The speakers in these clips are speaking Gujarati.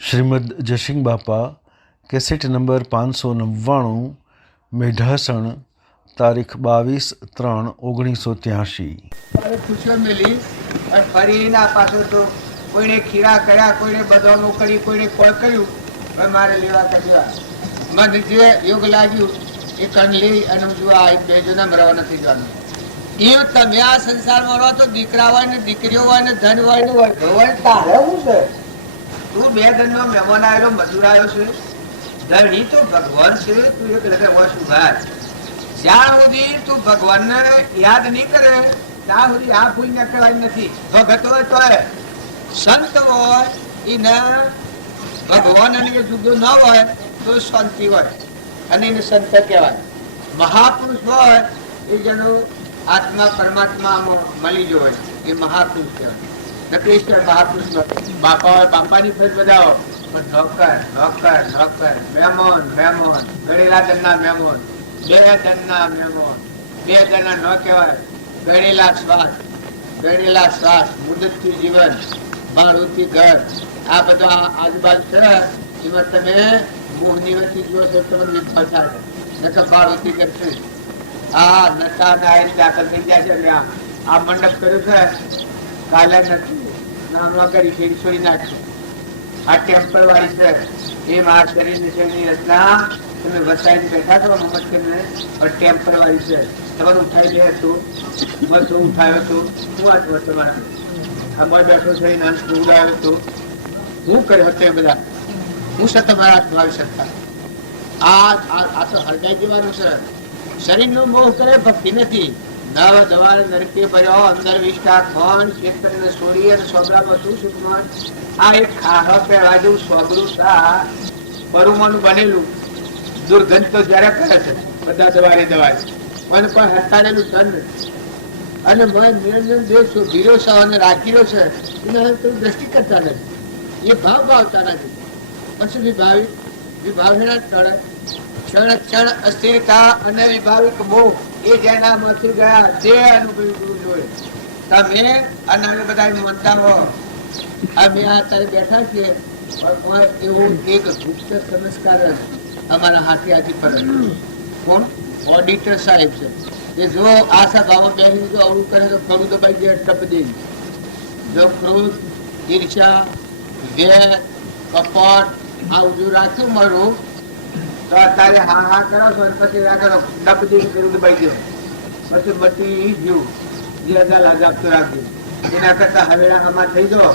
શ્રીમદ જયસિંહ બાપા કેસેટ નંબર 599 મેઢાસણ તારીખ 22/3/1983। ખુશીઓ મેલી ફરી ના પાછો તો કોઈને ખીરા કર્યા, કોઈને બદામો કરી, કોઈને કોઈ કર્યું, મારે લેવા કર્યા મને જે યોગ લાગ્યું એ કણ લઈ અને હું જો આ બે જણા મરવા નથી જવાનું. એ તમે આ સંસારમાં રહો તો દીકરા હોય ને દીકરીઓ હોય ને ધન હોય ને હોય તારે શું છે? તું બે ધનનો મહેમાન આવેલો, મજૂર આવ્યો છે, ધણી તો ભગવાન છે, તું એક લગે હોય શું ભાઈ? જ્યાં સુધી તું ભગવાનને યાદ નહીં કરે ત્યાં સુધી આ પુણ્ય કહેવાય નથી. ભગત હોય તો સંત હોય એને ભગવાન અને જુદો ન હોય તો શાંતિ હોય અને એને સંત કહેવાય. મહાપુરુષ હોય એ જેનો આત્મા પરમાત્મા મળી ગયો હોય એ મહાપુરુષ કહેવાય. નકલેશ્વર મહાપુરુષ બાપા હોય, બાપાની ફરજ બધાવો પણ નોકર નોકર નોકર, મહેમાન મહેમાન, ગળેલા દનના મહેમાન, બે દનના મહેમાન, બે દનના ન કહેવાય. ગળેલા શ્વાસ, મુદતથી જીવન, ભાડુથી ઘર, આ બધા આજુબાજુ છે એમાં તમે મોહની વચ્ચે જો છો તમને વિભાવ થાય નકર ભાડુથી કરશે. આ નશા નાયલ દાખલ થઈ ગયા છે. આ મંડપ કર્યું છે કાલે નથી નાનો કરી શેરી છોડી નાખ્યું. આ ટેમ્પલ વાળી છે એ માર કરીને છે એની રચના તમે વસાઈને બેઠા છો મમત કરીને, પણ ટેમ્પલ વાળી છે. તમારું ઉઠાઈ લે હતું, બસો ઉઠાવ્યો હતો, હું આ તમારા આમાં બેઠો છે ઉડાવ્યો હતો, હું કર્યો હતો એ બધા હું છે તમારા હાથમાં આવી શકતા. આ તો હરગાઈ જવાનું છે. શરીર નું મોહ કરે ભક્તિ નથી. નવ દવારે નરકે ભર્યો અંદર વિષ્ટા ખોન ક્ષેત્રને છોડી અને સોગડામાં શું સુખમાં આ એક ખાવા પહેરવા જેવું સોગડું પરુમાનું બનેલું દુર્ગંધ તો જયારે કરે છે બધા દવારે દવારે પણ હટાડેલું ધન અને નિરંજન દેશ ધીરો છે અને રાખીલો છે એના દ્રષ્ટિ કરતા નથી. એ ભાવ ભાવતા નથી. પછી વિભાવના ક્ષણ અસ્થિરતા અને વિભાવિક મોહ એ જેના માંથી ગયા તે અનુભવી જોઈએ. તમે અને બધા માનતા હો અમે અત્યારે બેઠા છીએ એવું એક ગુપ્ત સંસ્કાર અમારા હાથી હાથી પર કોણ ઓડિટર સાહેબ છે કે જો આ સભામાં બેસીને જો અવળું કરે તો ખરું દબાઈ જાય ટપ દે. જો ક્રોધ, ઈર્ષા, વેર, કપટ આવું જો રાખ્યું મારું તો અત્યારે હા કરો છો પછી રાખો ટપ દે ખરું દબાઈ જાય. પછી બધી જીવ જે લાગ આપતો રાખજો. એના કરતા હવેલા અમાર થઈ જાઓ.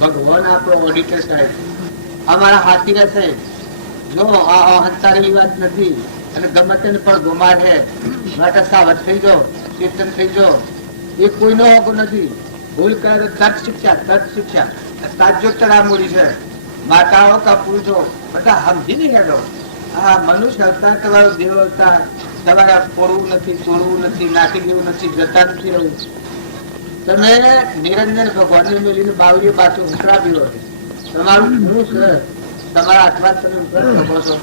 ભગવાન આપણો ઓડિટર સાહેબ અમારા હાથીરા સાહેબ જો આ અહંકારેલી વાત નથી અને ગમે તેને પણ ગુમાર હે માટે સાવધ થઈ જાઓ, ચેતન થઈ જાઓ. એ કોઈનો હક નથી. ભૂલ કરે તો તટ શિક્ષા તાજોત્તર આ મૂડી છે. માતાઓ કા પુરુષો બધા સમજી નહીં હેડો. આ મનુષ્ય અવતાર તમારો દેવ અવતાર તમારે પોળવું નથી, તોડવું નથી, નાખી દેવું નથી, જતા નથી રહેવું. તમે નિરંજન ભગવાનને મેળવીને બાવરી પાછું ઉતરાવ્યો તમારું શું છે? તમારા હાથમાં તમે શકો છો.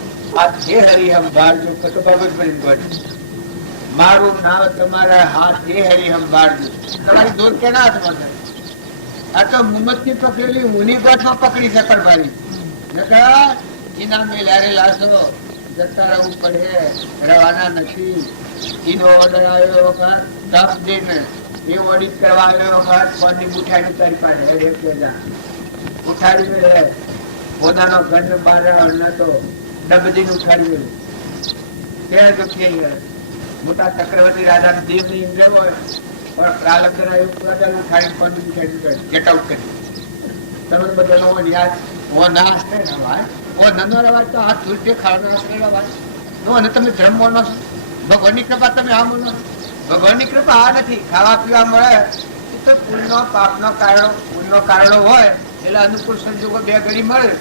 આ હે હરિહમ બાળજો કતો બાબત બની પડે. મારું નામ તમારા હાથ હે હરિહમ બાળજો. તમારી દોર કેના હાથમાં છે? આ તો મુમતથી પકડેલી ઊની ગોઠમાં પકડી છે પણ ભાઈ એના મેલારે લાશો જતા રહેવું પડે, રહેવાના નથી. એનો ઓર્ડર આવ્યો વખત તપ દઈને એ ઓડિટ કરવા આવ્યો વખત ફોનની ઉઠાડી તારી પાસે ઉઠાડી લે પોતાનો ઘર બહાર નતો ડબજીને ઉઠાડી ત્યાં તો થઈ ગયા. મોટા ચક્રવર્તી રાજા દેવ ની ઇન્દ્ર હોય પણ પ્રાલબ્ધ ઉઠાડી ફોનની ઉઠાડી ગેટ આઉટ કરી. તમે બધાનો યાદ ઓ નાશ કરે ને ભાઈ ઓ નંદો અવાજ તો હાથ ધૂળ દેખાડો નાશ કરે અવાજ નો. અને તમે ધર્મ બોલો છો, ભગવાનની કૃપા તમે આ બોલો. ભગવાનની કૃપા આ નથી ખાવા પીવા મળે તો પુણ્યનો પાપનો કારણો હોય એટલે અનુકૂળ સંજોગો બે ઘડી મળે.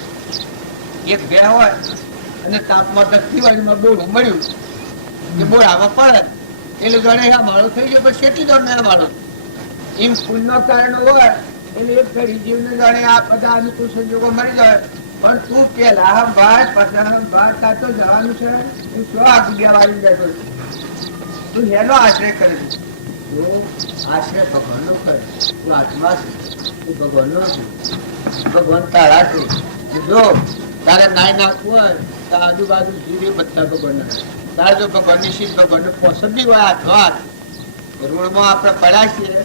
એક બે હોય અને તાપમાં દસથી વાળીમાં બોરું મળ્યું કે બોર આવા પડે એટલે જાણે આ માળો થઈ ગયો પછી કેટલી દોડ ના માળો એમ પુણ્યનો કારણો હોય એટલે એક ઘડી જીવને જાણે આ બધા અનુકૂળ સંજોગો મળી જાય. પણ તું પેલા બાર પછી બાર તાતો જવાનું છે. હું શું આ જગ્યા વાળી બેઠો છું. તું એનો આશ્રય કરે છે. આશ્રય ભગવાન નો કરે. તું આત્મા છે, તું ભગવાન નો છે. ભગવાન તારા છે જો તારે નાઈ નાખવું હોય તો આજુબાજુ જીવે બધા ભગવાન તારે જો ભગવાનની શીત ભગવાન પોસંદી હોય હાથ રોડમાં આપણે પડ્યા છીએ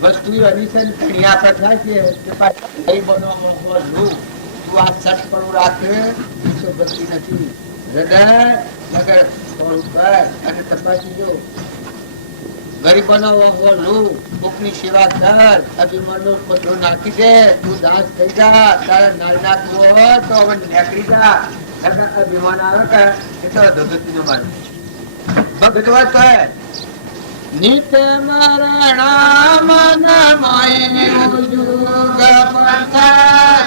વસ્તુ અનિસન આપણે થાય છે કે પાછી બનવા તું આ સટ પણ રાખે બધી નથી હૃદય નગર અને તપાસી જો ગરીબોનો કોકની સેવા કર અભિમાનનો પત્રો નાખી દે તું દાસ થઈ જા તારે નાઈ નાખવું હોય તો હવે નીકળી જા અભિમાન આવે કે એ તો ભગવતી નો માન ભગવત નિત મરણા મન માય જુગ પંથા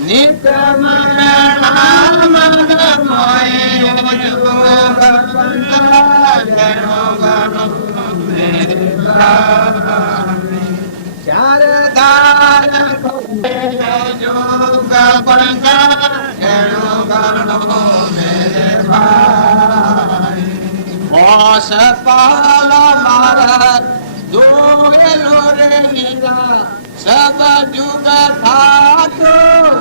નિત મરણા મન માય જુગ પંથા ચાર ધાર જોગ બોસ પાલા મારા દોરેલો રે હીરા સબ જુગ થાતો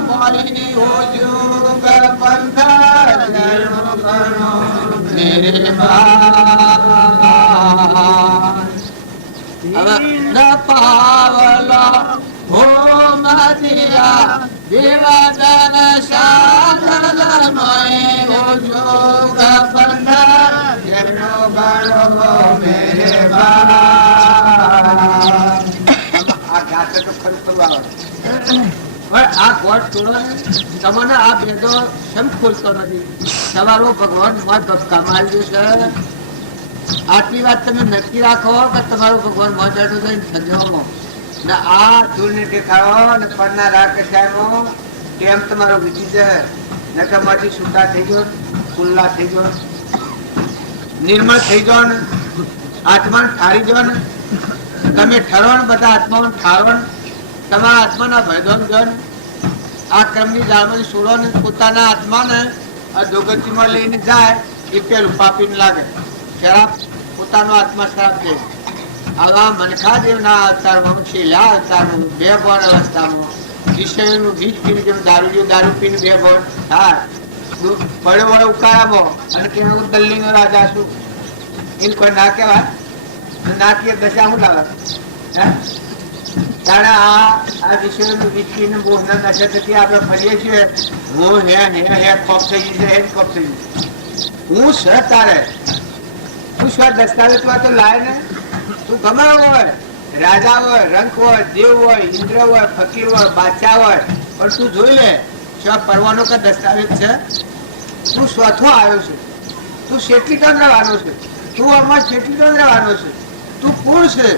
મારી હો જુગ પંથા મેરે ભાઈ પાવલા હો મધિયા દેવદન સાધન મય હો જોગ પંથા જેનો ગણો મેરે ભાઈ આ ગાતે તો ફરી તો આ ગોળ છોડો તમને આ ભેદો કેમ ખોલતો નથી તમારો ભગવાન મત કમાઈ છે આટલી વાત તમે નક્કી રાખો કે તમારો ભગવાન મોજાડો થઈને સજવામાં ને આ ધૂળને દેખાડો ને પડના રાગ કચાયમાં કેમ તમારો વીતી જાય નકામાંથી છૂટા થઈ ગયો ખુલ્લા થઈ ગયો નિર્મળ થઈ ગયો ને આત્માને ઠારી ગયો ને તમે ઠરો ને બધા આત્માઓને ઠારો ને તમારા આત્માના ભયદોન ગયો ને આ ક્રમની જાળવાની છોડો ને પોતાના આત્માને આ દોગતીમાં લઈને જાય એ પેલું પાપીને લાગે શરાબ પોતાનો આત્મા શરાબ છે આવા મનખાદેવના અવતારમાં છેલ્લા અવતારમાં બે ભણ અવસ્થામાં વિષયનું બીજ પીને જેમ દારૂ પીને બે ભણ થાય પડ્યો વળે ઉકાળામાં અને કેવું દલ્લીનો રાજા શું એ કોઈ ના કહેવાય ના કે દશા શું લાવે તારે આ વિષયનું બીજ પીને બોહના નશા થકી આપણે ફરીએ છીએ હું હે કોપ થઈ જશે હે કોપ થઈ જશે હું સ તારે તું સ્વ દસ્તાવેજમાં તો લાય ને તું ગમે હોય રાજા હોય રંક હોય દેવ હોય ઇન્દ્ર હોય ફકીર હોય બાદશાહ હોય પણ તું જોઈ લે સ્વ પરવાનો કે દસ્તાવેજ છે તું સ્વથો આવ્યો છે તું શેઠીટન રહેવાનો છે તું આમાં શેઠીટન રહેવાનો છે તું કોણ છે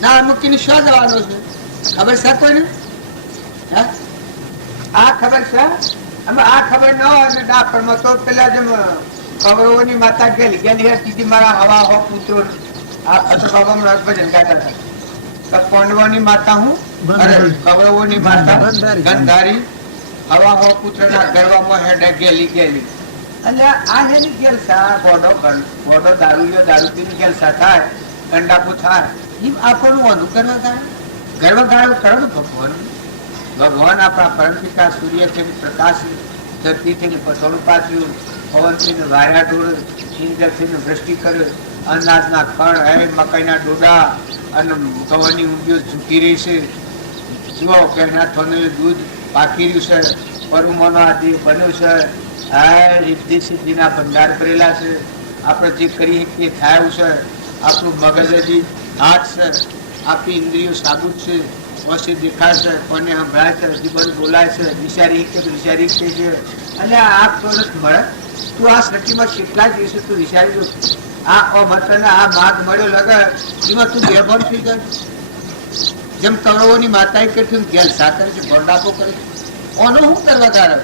ના અમુકની સ્વ જવાનો છે ખબર છે કોઈને આ ખબર છે આ ખબર ન હોય ને ડાપણમાં તો પેલા જેમ કૌરવોની માતા ગયેલી હતી મારા હવા હો પુત્રો ભજન ગાતા હતા પાંડવોની માતા હું કૌરવોની માતા ગંધારી હવા હો પુત્ર ના ગરવામાં હેડે ગયેલી એટલે આ હેની ગેલસા બોડો દારૂ પીની ગેલસા થાય કંડાપુ થાય એમ આપણું અનુકરણ થાય ગર્વ ગાળો કરો ને ભગવાન આપણા પરમ પિતા સૂર્ય છે પ્રકાશ ધરતી થઈને પથોડું પાછું પવનથી વાયા ડોળ ઇન્દ્રથી વૃષ્ટિ કરે અનાજના ખણ હે મકાઈના ડોડા અને ગવાની ઊંડીઓ ઝૂકી રહી છે જુઓ કે એના થોને દૂધ પાકી રહ્યું છે પરુમોનો આદિ બન્યું છે હા રિદ્ધિ સિદ્ધિના ભંડાર કરેલા છે આપણે જે કરીએ તે થાય છે આપણું મગજ હજી હાથ છે આપણી ઇન્દ્રિયો સાબુત છે પછી દેખાય છે કોને સંભળાય છે હજી બધું બોલાય છે વિચારી છે એટલે આ પ્રોડક્ટ મળે તું આ સૃષ્ટિમાં કેટલા દિવસે તું વિચારી દો આ મતને આ માર્ગ મળ્યો લગે એમાં તું બેભણ થઈ જાય જેમ કૌરવોની માતાએ કર્યું ગેલ સાકર છે ગોરડાપો કરે છે ઓનો શું કરવા તારે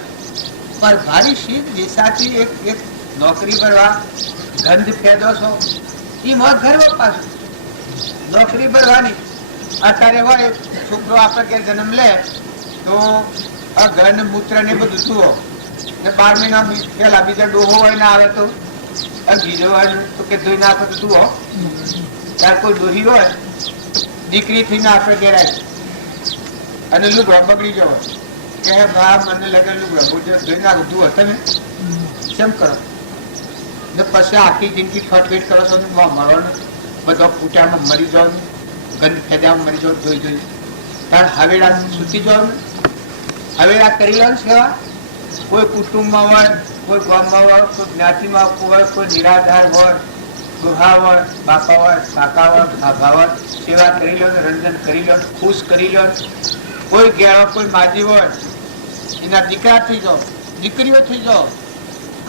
પર ભારી શીત વિસાથી એક નોકરી કરવા ગંધ ફેદો છો એ મત ગર્વ પાછું નોકરી ભરવાની અત્યારે હોય છોકરો આપણે કે જન્મ લે તો આ ઘર મૂત્ર ને બધું જુઓ ને 12 મહિના પેલા બીજા ડોહો હોય ને આવે તો બીજો હોય તો કે ધોઈ નાખો તો જુઓ ત્યાં કોઈ ડોહી હોય દીકરી થઈને આપણે ઘેરાય અને લુગડો બગડી જવો કે બા મને લગે લુગડો ધોઈ નાખું તું હતો ને કેમ કરો ને પછી આખી જિંદગી ખટપીટ કરો છો ને મળો ને બધો ફૂટ્યામાં મરી જાવ ને ગંદ ખેદામાં મરી જાવ જોઈ જોઈ કારણ હવેડા સૂતી જાવ ને હવેડા કરી લો ને સેવા કોઈ કુટુંબમાં હોય કોઈ ગામમાં હોય કોઈ જ્ઞાતિમાં હોય કોઈ નિરાધાર હોય દુહા હોય બાપા હોય કાકા હોય ભાભા હોય સેવા કરી લો ને રંજન કરી લો ખુશ કરી લો કોઈ ગેળો કોઈ માજી હોય એના દીકરા થઈ જાઓ દીકરીઓ થઈ જાઓ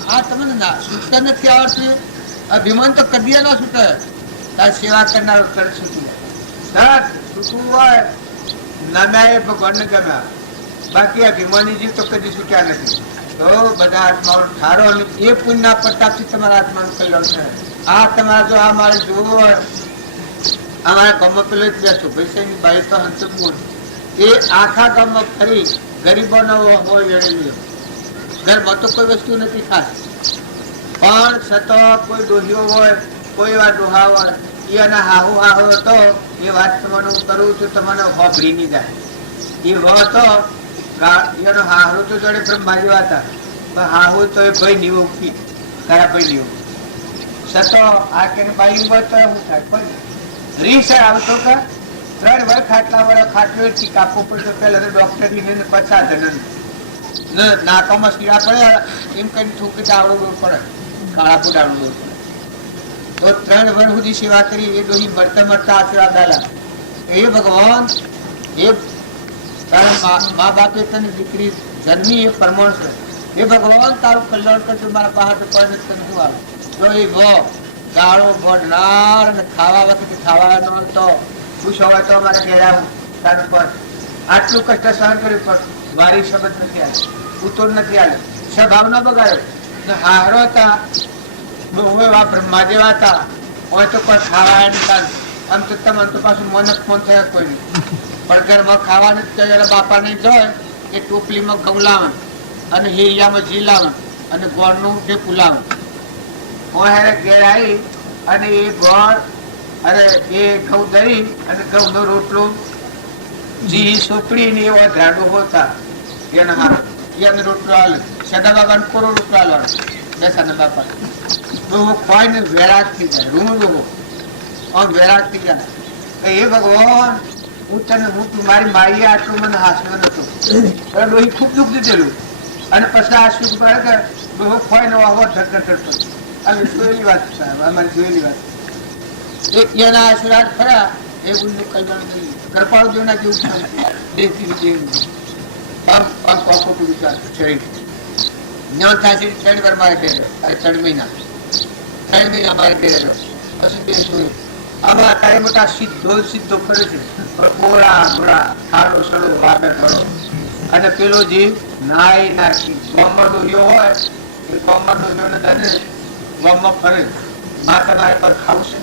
આ તમને ના છૂટતા નથી આવડતું અભિમાન તો કદી ના છૂટે તાર સેવા કરનાર કર છૂટું છૂટવું હોય નામ્યા એ ભગવાનને ગમ્યા બાકી અભિમાની જીવ તો કદી છૂટ્યા નથી તો બધા આત્માઓ ઠારો અને એ પુણ્યના પ્રતાપથી તમારા આત્માનું કલ્યાણ છે આ તમારા જો આ મારે જોવું હોય અમારા ગામમાં પેલો જ બેસો પૈસાની બાઈ તો હંસપુર એ આખા ગામમાં ફરી ગરીબોનો હોય વેળેલી ઘરમાં તો કોઈ વસ્તુ નથી ખાસ પણ છતાં કોઈ ડોહીઓ હોય કોઈ એવા ડોહા હોય એના હાહુ હાહુ હતો એ વાત તમને કરું તો તમને હોભરી નહીં જાય એ હતો એનો હાહુ તો જોડે બ્રહ્માજી હતા પણ હાહુ તો એ ભાઈ નીવ ઉઠી તારા ભાઈ નીવ છતો આ કે બાઈ હોય તો હું થાય પણ રીસ આવતો કે 3 વર્ષ ખાટલા વાળા ખાટલો કાપવો પડતો પેલા તો ડોક્ટર લીધે 50 જણ નાકામાં સીડા પડે એમ કઈ થૂકી આવડવું પડે કાળા ફૂટ આવડવું પડે તો 3 વર્ષ સુધી સેવા કરી એ ડોહી મરતા મરતા આશીર્વાદ આલ્યા એ ભગવાન એ મા બાપે તને દીકરી જન્મી એ પ્રમાણ છે એ ભગવાન તારું કલ્યાણ કરજો મારા બહાર પડે તને શું આવે તો એ ગાળો ભોડનાર અને ખાવા વખતે ખાવાનો તો ખુશ હોય તો અમારે ઘેર આવું તારું પર આટલું કષ્ટ સહન કર્યું પણ વારી શબ્દ નથી આવે ઉતોર નથી આવે સ્વભાવના બગાડ્યો હારો હતા બ્રહ્માદેવ હતા હોય તો કોઈ ખાવા નહીં આમ તો તમે તો પાછું મન ફોન થયા કોઈ નહીં પણ ઘરમાં ખાવાનું બાપા ને જોય એ ટોપલીમાં ઘઉં લાવણ અને હિરિયામાં જી લાવણ અને ગોળનું જે પુલાવણ ઘેર આવી અને એ ગોળ અને એ ઘઉં દહીં અને ઘઉંનો રોટલો જી સોપડી ને એવો ધ્યાનો હોતા એના મારો એને રોટલો હાલ સદા બાબાને કોરો રોટલો હાલવાનો બેસાના બાપા હું ખોઈ ને વેરાગ થઈ જાય રૂમ વેરાગ થઈ જાય એ ભગવાન હું તને હું મારી માઈએ આટલું મને હાસ્યો નતો ડોહી ખૂબ દુઃખ દીધેલું અને પછી આ સુખ પડે કે હું ખોઈ નો આવો ધરધર કરતો અને જોયેલી વાત અમારી જોયેલી વાત એક એના આશીર્વાદ ખરા એ ગુણનું કલ્યાણ થયું કૃપાળુ દેવના જેવું દેશી વિજય ખોટું વિચાર શરીર જ્ઞાન થાય છે 3 વાર મારે ઘેર 3 મહિના મારે ઘેર પછી બેસું આમાં અત્યારે મોટા સીધો ફરે છે ગોળા ગોળા ખાડો સડો વાગર કરો અને પેલો જીવ નાઈ નાખી ગોમર ડોહ્યો હોય એ ગોમર ડોહ્યો ને તને ગોમમાં ફરે માં તમારે પર ખાવશે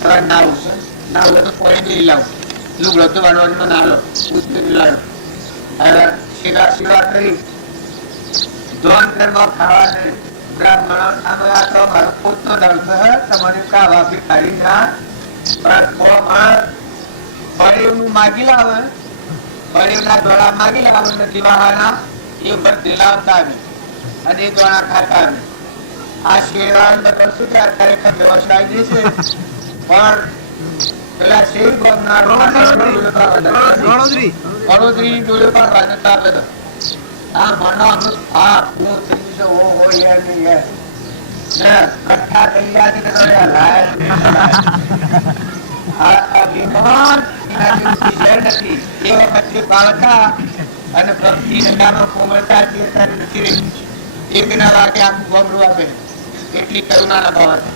તમારે નાવું છે નાવું તો કોઈ નહીં લાવું લુગડો તો વાળવાનું ના લો ઉતરી લાવો હવે સેવા કરી ધોન ઘરમાં ખાવા નહીં બ્રાહ્મણ આ તો મારો પોતનો ધર્મ છે તમારે કાવા ભિખારી ના માગી લાવે બળીના દોડા માગી લાવે નથી વાળાના એ બધી લાવતા આવી અને એ દોડા ખાતા આવી આ શેરવાળ બધો શું કે અત્યારે વ્યવસ્થા જે છે પણ પેલા શેર ગોમના વડોદરી ડોળે પણ બાંધતા બધો આ મનો આ પૂર થઈ ગયો હો યાર નહીં યાર કઠ્ઠા થઈ ગયા અને ભક્તિ કોમળતા એકના વાગે આખું ગમરું આપે એટલી કરુણાના ભાવ હતા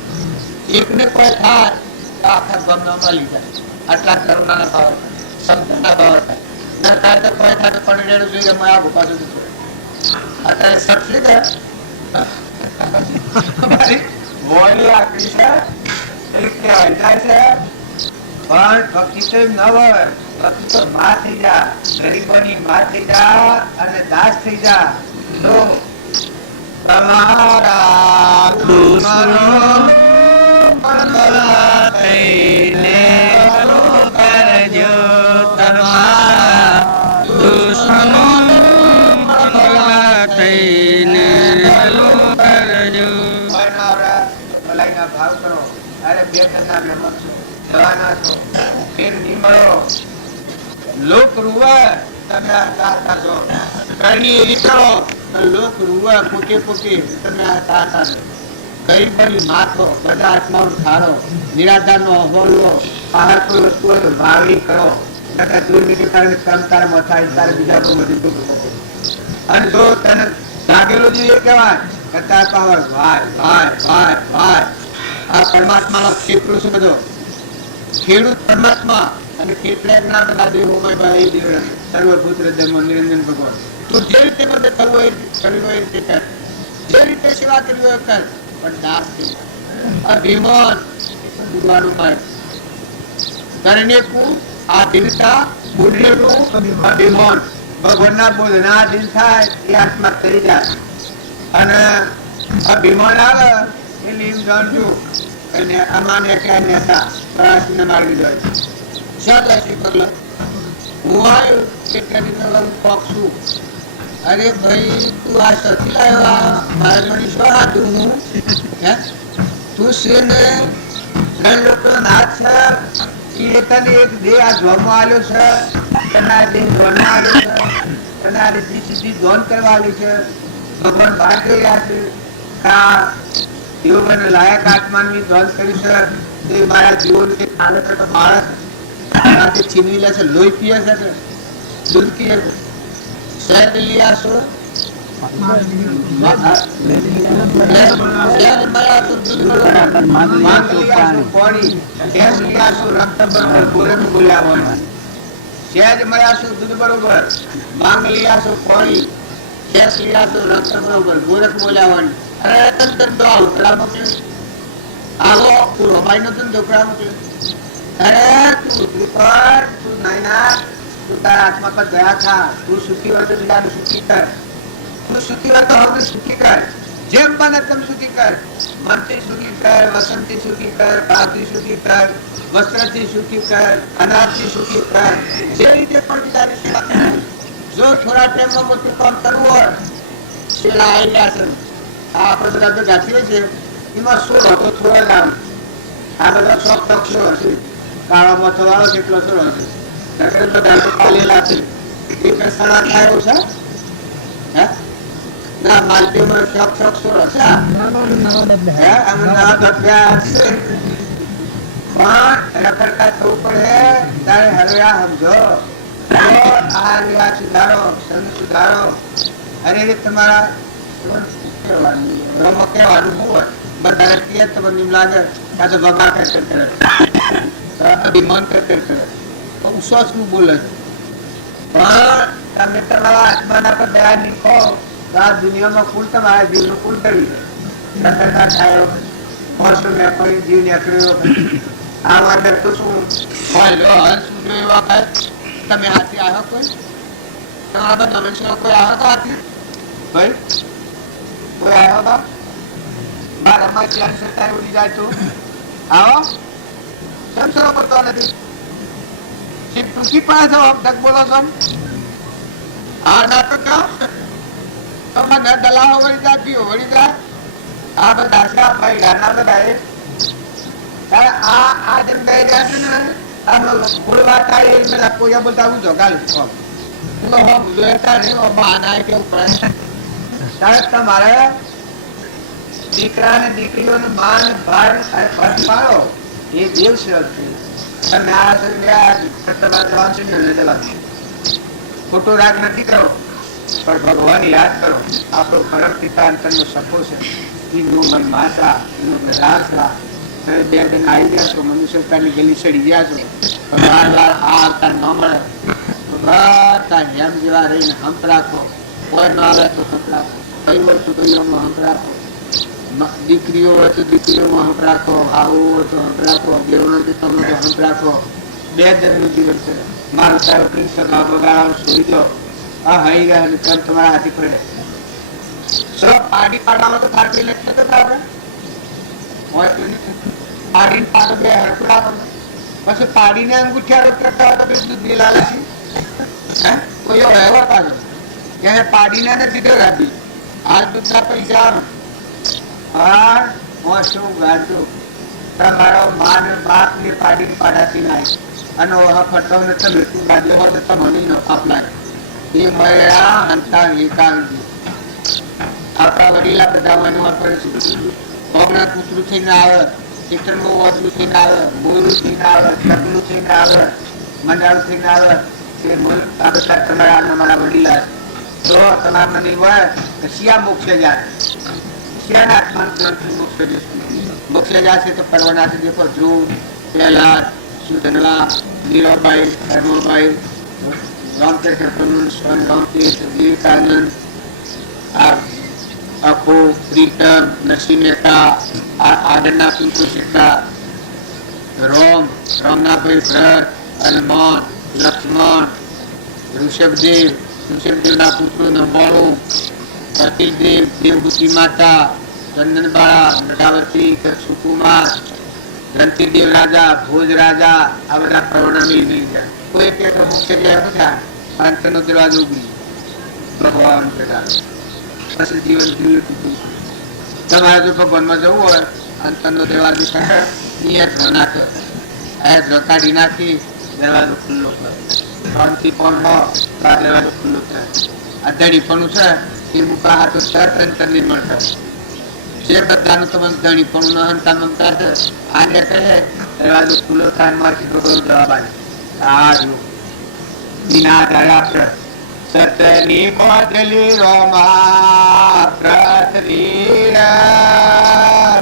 એકને કોઈ થાય તો આખા ગમના મળી જાય આટલા કરુણાના ભાવ હતા શબ્દના ભાવ હતા ના થાય તો કોઈ થાય તો પડેલું જોઈએ મેં આ ભૂપા જતું અત્યારે સક્ષી પણ ભક્તિ તો એમ ન હોય ભક્તિ તો માં થઈ જા ગરીબોની માં થઈ જા અને દાસ થઈ જા તો તમારા બે જણના મહેમાન છો, જવાના છો, ફેર નહીં મળો. લોક રૂવે તમે આ ચાહતા છો, કરણી એવી કરો લોક રૂવે પોકે પોકે તમે આ ચાહતા છો. ગરીબ બની માથો, બધા આત્માઓ ઠારો, નિરાધારનો અહોલો, બહાર કોઈ વસ્તુ હોય તો ભાવી કરો. નકર દુર્નીતિ કારણે કર્મ તારામાં થાય, તારે બીજા કોઈ બધું દુઃખ થશે. અને જો તને જાગેલું જોઈએ કહેવાય કરતા પાવર ભાઈ ભાઈ ભાઈ ભાઈ આ પરમાત્માનો ક્ષેત્ર શું બધો ખેડૂત પરમાત્મા અને કેટલાક ના બધા દેવોમાં ભાઈ સર્વભૂત ધર્મ નિરંજન ભગવાન. તો જે રીતે મદદ કરવું હોય કરવી હોય તે કર, જે રીતે સેવા કરવી હોય કર, પણ દાસ અભિમાન બુધવાનું કર. કરને કુ આધીનતા બુદ્ધનું અભિમાન ભગવાનના બોધના દિન થાય એ આત્મા થઈ જાય. અને અભિમાન આવે એટલે એમ જાણજો અને અમાને ક્યાં નેતા પ્રયાસને મારી જાય. શાબાશી પગલા હું આવ્યો કેટલા પક્ષું. અરે ભાઈ તું આ સતી આવ્યો મારે મને શું હાથું હું હે તું છે ને ત્રણ લોકો નાથ છે એ તને એક દેહ આ જોવામાં આવ્યો છે, તને આ દેહ જોવામાં આવ્યો છે, તને આ રીતિ સીધી જોન કરવાની છે. ભગવાન બહાર કહી રહ્યા છે આ યોગ અને લાયક આત્માની જોન કરી છે તે મારા જીવન કે માણસ છીનવી લે છે, લોહી પીએ છે કે દૂધ પીએ છે. શહેદ લીયા છો आत्मा पर दया था. तू सुखी हो तो બીજાને સુખી કર, તું સુખી હોય તો હવે સુખી કર. જેમ બને તેમ સુખી કર. મનથી સુખી કર, વસનથી સુખી કર, ભાવથી સુખી કર, વસ્ત્રથી સુખી કર, અનાજથી સુખી કર. જે રીતે પણ બીજાની સેવા કર. જો થોડા ટાઈમમાં મોટું કામ કરવું હોય પેલા આવી ગયા છે આપણે બધા ભેગા થઈએ છીએ એમાં શું હતો થોડો લાવ આ બધા શોખ તક્ષો હશે કાળામાં થવાનો કેટલો થોડો હશે તમારા કેવાનું હોય બધા કે તમને લાગે કાં તો ભગવાન અભિમાન કરે શું બોલે પણ તમે તમારા આત્માના પર દયા નીકળો તો આ દુનિયામાં કુલ તમારા જીવનું કુલ કરી જીવ નીકળ્યો આ માટે તો શું તમે હાથી આવ્યો કોઈ તમારા બધા મનુષ્ય કોઈ આવ્યો હતો હાથી ભાઈ કોઈ આવ્યો હતા મારામાં ધ્યાન સરકાર ઉડી જાય તો આવો કેમ સરો પડતો નથી ટૂંકી પાસે તક બોલો છો આ નાટક તમને દલાવો વળી જાય પીઓ વળી જાય આ બધા છે ભાઈ ઘરના બધા ત્યારે આ જેમ કહી રહ્યા છે ને આનો ભૂલ વાત થાય એ મેં કોઈ બોલતા હું જો ગાલ તમારે દીકરા ને દીકરીઓને માન ભાર પાડો એ દેવ ખોટો રાગ નથી કરો પણ ભગવાન યાદ કરો. આપણો પરમ પિતા અંતરનો સખો છે એનું મન માતા એનું રાસા બે દિન આવી ગયા છો મનુષ્યતાની ગલી ચડી ગયા છો વાર વાર આ આવતા ન મળે બધા હેમ જેવા રહીને હંપ રાખો. કોઈ ન આવે તો હંપ રાખો, કઈ વસ્તુ કઈઓમાં હંપ રાખો, દીકરીઓ હોય તો દીકરીઓમાં હંપ રાખો, આવો હોય તો હંપ રાખો, દેવનો તમને તો હંપ રાખો. બે દરનું જીવન છે. મારું સાહેબ બગાડવાનું છોડી દો. આ હઈ ગયા અને તેમ તમારા હાથી પડે પાડી પાડવામાં તો ફાટી નથી થતો આપણે પાડીને પાડો બે હરકુડા પછી પાડીને અંગૂઠિયા રોગ કરતા હોય તો દૂધ મિલાવે છે કોઈ વ્યવહાર પાડો એને પાડીને નથી દીધો રાખી આ દૂધના પૈસા હા હું શું ગાડતો તમારો માન બાપ ને પાડી પાડાતી નાય અને ઓહા ફટો ને તમે તું ગાડે હો તો મને ન આપલા એ મળ્યા અંતા એકાંગી આપણા વડીલા બધા મનમાં કરે છે ભગના કૂતરું થઈને આવે ચિત્રનું વાદલું થઈને આવે બોરું થઈને આવે ચગલું થઈને આવે મંડાળું થઈને આવે તે મૂળ આ બધા તમારા મારા વડીલા તો તમારા મને હોય તો શિયા મોક્ષ જાય શિયાના આત્મા મોક્ષ જશે તો પરવાના છે દેખો ધ્રુવ પ્રહલાદ સુધનલા મીરાબાઈ ધર્મબાઈ રામચંદ્ર સ્વામી રામતીર્થ વિવેકાનંદ અખો પ્રીતમ નરસિંહ મહેતા આગળના પિંકુશેખા રામનાભાઈ ભરત હનુમાન લક્ષ્મણ ઋષભદેવના પુત્રો નંબાળો કપિલદેવ દેવભૂતિ માતા ચંદનબાળા નટાવતી સુકુમાર રણતીરદેવ રાજા ભોજ રાજા આ બધા પરવાના મિલી ગયા કોઈ કે મુખ્ય ગયા હતા અંતનો દરવાજો ઉગડી ભગવાન પછી જીવન જીવ્યું તમારે જો ભગવાનમાં જવું હોય અંતનો દરવાજો નિયત નાખે કાઢી નાખી દરવાજો ખુલ્લો કરે 3 થી 5 દરવાજો ખુલ્લો થાય આ ધડી પણ છે એ મુકા હાથ તરત અંતરની મળે જે બધાનું તમને ધણી પણ હંતા મમતા છે આને કહે દરવાજો ખુલ્લો થાય માંથી ભગવાન જવાબ આવે આ જો વિના દયા સતની બદલી રોમા પ્રતવીર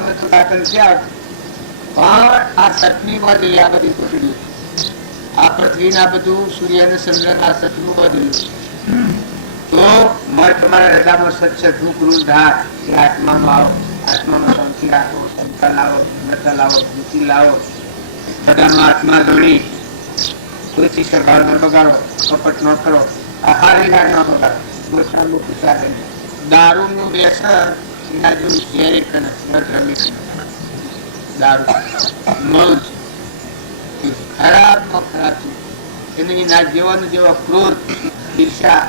મતુકાકન ક્યાં પણ આ સતની બદલી આ બધી કોટડી આ પૃથ્વીના બધું સૂર્ય અને ચંદ્ર આ સતનું બદલ્યું તો મર તમારા હૃદયમાં સચ્ચ દુઃખ રૂલ ધાર કે આત્મામાં આવો આત્મામાં શાંતિ રાખો ક્ષમતા લાવો નતા લાવો વૃત્તિ લાવો બધામાં આત્મા ધણી કોઈથી સરકાર ન બગાડો કપટ ન કરો આહારી ન બગાડો દોષાનું પૂછા દારૂનું વ્યસન એના જેવું ઝેરી નથી દારૂ મધ ખરાબ ખરાબ એને એના જીવન જેવો ક્રોધ ઈર્ષા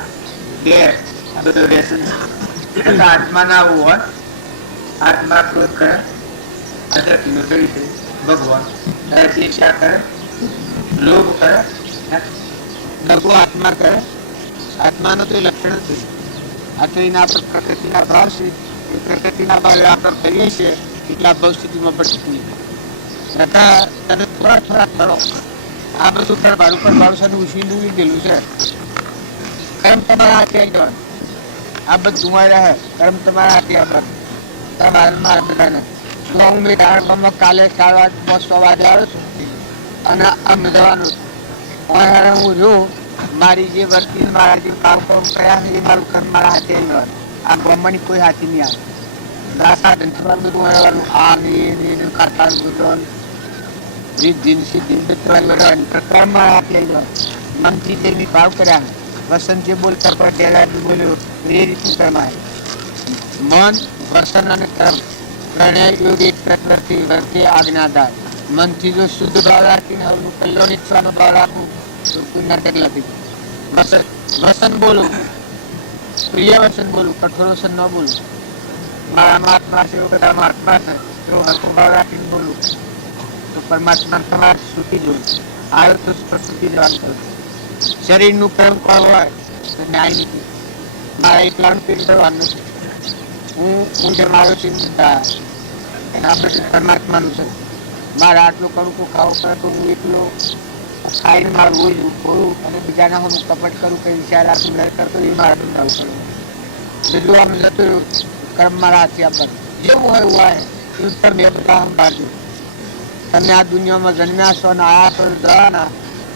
દેહ આ બધું વ્યસન આત્મા ના આવું હોય આત્મા ક્રોધ કરે આધ્યાત્મિક કરી છે ભગવાન ઈર્ષા કરે લોભ કરે દગો આત્મા કરે આત્માનો તો લક્ષણ નથી આ તો એના પર પ્રકૃતિના ભાવ છે એ પ્રકૃતિના ભાવે આપણે કરીએ છીએ એટલા ભાવ સ્થિતિમાં ભટકી છતાં તને થોડા થોડા કરો આ બધું મારું પર માણસાનું ઉછીનું દીધેલું છે કર્મ તમારા હાથે આવી જવાનું આ બધું મળ્યા હે કર્મ તમારા હાથે આવવાનું તમારા બધાને તો હું મેં કાલે 4 વાગે 100 વાગે આવ્યો છું અને આમ જવાનું હું જો મારી જે વર્તી મારા જે કામ કર્યા એ મારું કર્મ મારા હાથે આવી જવાનું આ ગમવાની કોઈ હાથી નહીં આવે સાધન બધું આવવાનું આ ને કાકા બધું મનથી તેની ભાવ કર્યા વસન જે બોલતા પણ બોલ્યો એ રીતનું કર્મ મન વસન અને કર્મ ત્રણેય યોગ એક તત્વથી વર્તે આજ્ઞાધાર મનથી જો શુદ્ધ ભાવ રાખીને હવનું કલ્યાણ ઈચ્છવાનો ભાવ રાખું તો કોઈ નાટક લખી વસન બોલું પ્રિય વસન બોલું કઠોર વસન ન બોલું મારા મહાત્મા છે બધા મહાત્મા છે તો હરખો ભાવ રાખીને બોલું તો પરમાત્મા તમારે સુખી જોયું આવે તો પ્રસુખી જવાનું શરીરનું કર્મ પણ હોય તો ન્યાય નથી મારા એકલાનું પેટ ભરવાનું નથી હું જે મારો ચિંતા એના પછી પરમાત્માનું છે મારે આટલું કરું તો ખાવું કરે તો હું એટલું ખાઈને મારું બોલું ખોરું અને બીજાના હું કપટ કરું કે વિચાર આપું લઈ કરતો એ મારે ચિંતાવું કરું બધું આમ જતું કર્મ મારા હાથે આપવાનું જેવું હોય એવું હોય ઉત્તર મેં બધા સંભાળજો તમે આ દુનિયામાં જન્મ્યા છો ને આ છો દવાના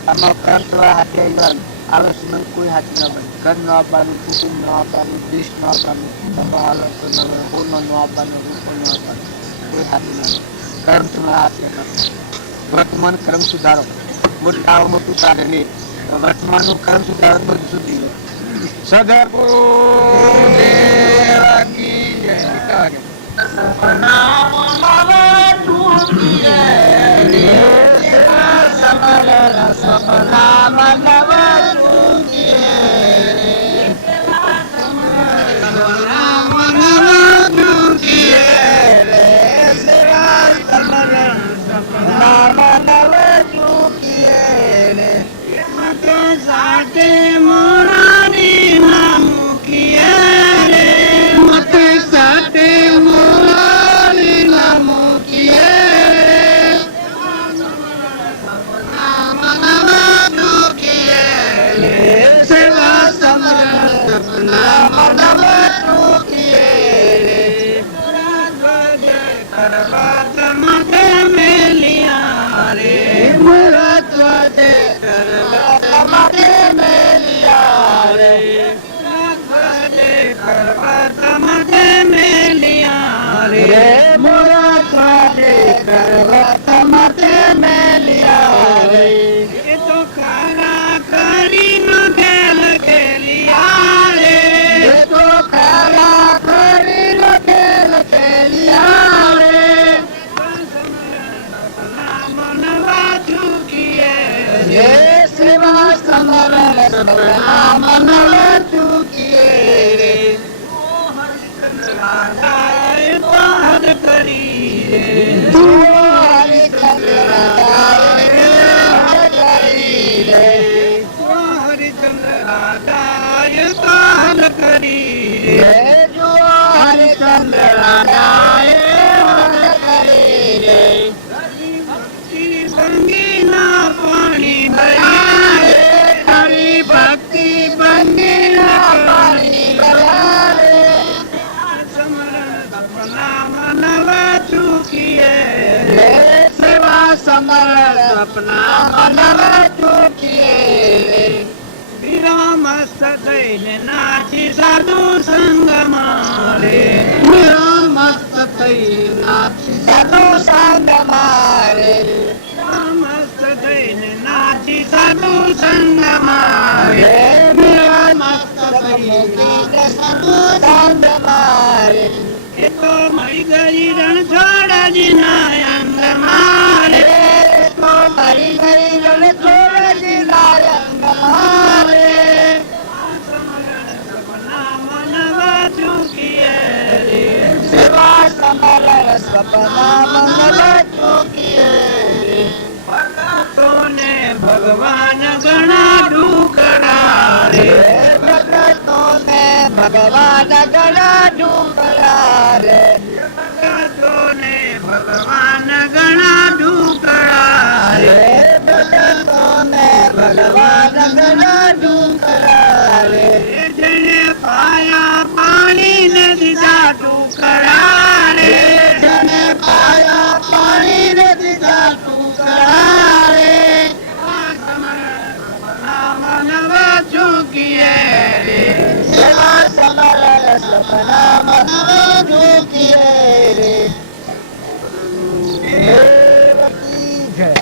આમાં કર્મ તમારા હાથે આવી આવે સમય કોઈ હાથી ન બને ઘર ન આપવાનું કુટુંબ ન આપવાનું દેશ ન આપવાનું હાલત ન હોનો ન આપવાનું રૂપો ન આપવાનું કોઈ હાથી ન કર્મ તમારા હાથે વર્તમાન કર્મ સુધારો મોટા મોટું સાધન નહીં વર્તમાનનું કર્મ સુધારો બધું સુધી સદગુરુ નામ નવ ચૂકીએ રે મતે સાથે મોરારી ના મૂકીએ રે મતે સાથે મોરારી ના મૂકીએ સેવા સમરણ નામ નવ ચૂકીએ રે કરવા માટે મેલિયા રે મુરત દે કરવા માટે મેલિયા રે કરવા માટે મેલિયા રે મુરત દે કરવા માટે મેલિયા રે એ તો ખારા કરીને ખેલ ખેલિયા રે એ તો ખારા કરીને ખેલ ખેલિયા રે મનવા ચૂકીએ રે સેવા સમરણ સપના મનવા ચૂકીએ રે હરિચંદ્રાય પાર કરી રે હરિચંદ્રાય પાર કરી રે જો હરિચંદ્રાય કરી રે બંગીના પાણી ભર્યા રે હરી ભક્તિ બંગીના પાણી ભર્યા રે સમરણ સપના મનવા ચૂકીએ રે સેવા સમરણ સપના મનવા ચૂકીએ રે વિરામસ્ત થઈને નાચી સાધુ સંગમાં રે વિરામસ્ત થઈ નાચી સાધુ સંગમાં રે વિરામસ્ત થઈને નાચી સાધુ સંગમાં રે વિરામસ્ત થઈને સાધુ સંગમાં રે એ તો મરી ગઈ રણછોડજીના અંગમાં રે એ તો મરી ગઈ રણછોડજીના અંગમાં રે મનવા ચૂકીએ રે સેવા સમરણ સપના મનવા ચૂકીએ રે ભક્તોને ભગવાન ઘણા દુખડા રે ભક્તોને ભગવાન ઘણા દુખડા રે ભક્તોને ભગવાન ઘણા દુખડા રે ભક્તોને ભગવાન ઘણા દુખડા રે જેને પાયા પાણી ને દીધા ટુકડા રે જેને પાયા પાણી ને દીધા ટુકડા રે મનવા ચૂકીએ રે સેવા સમરણ સપના મનવા ચૂકીએ રે દેવકી જય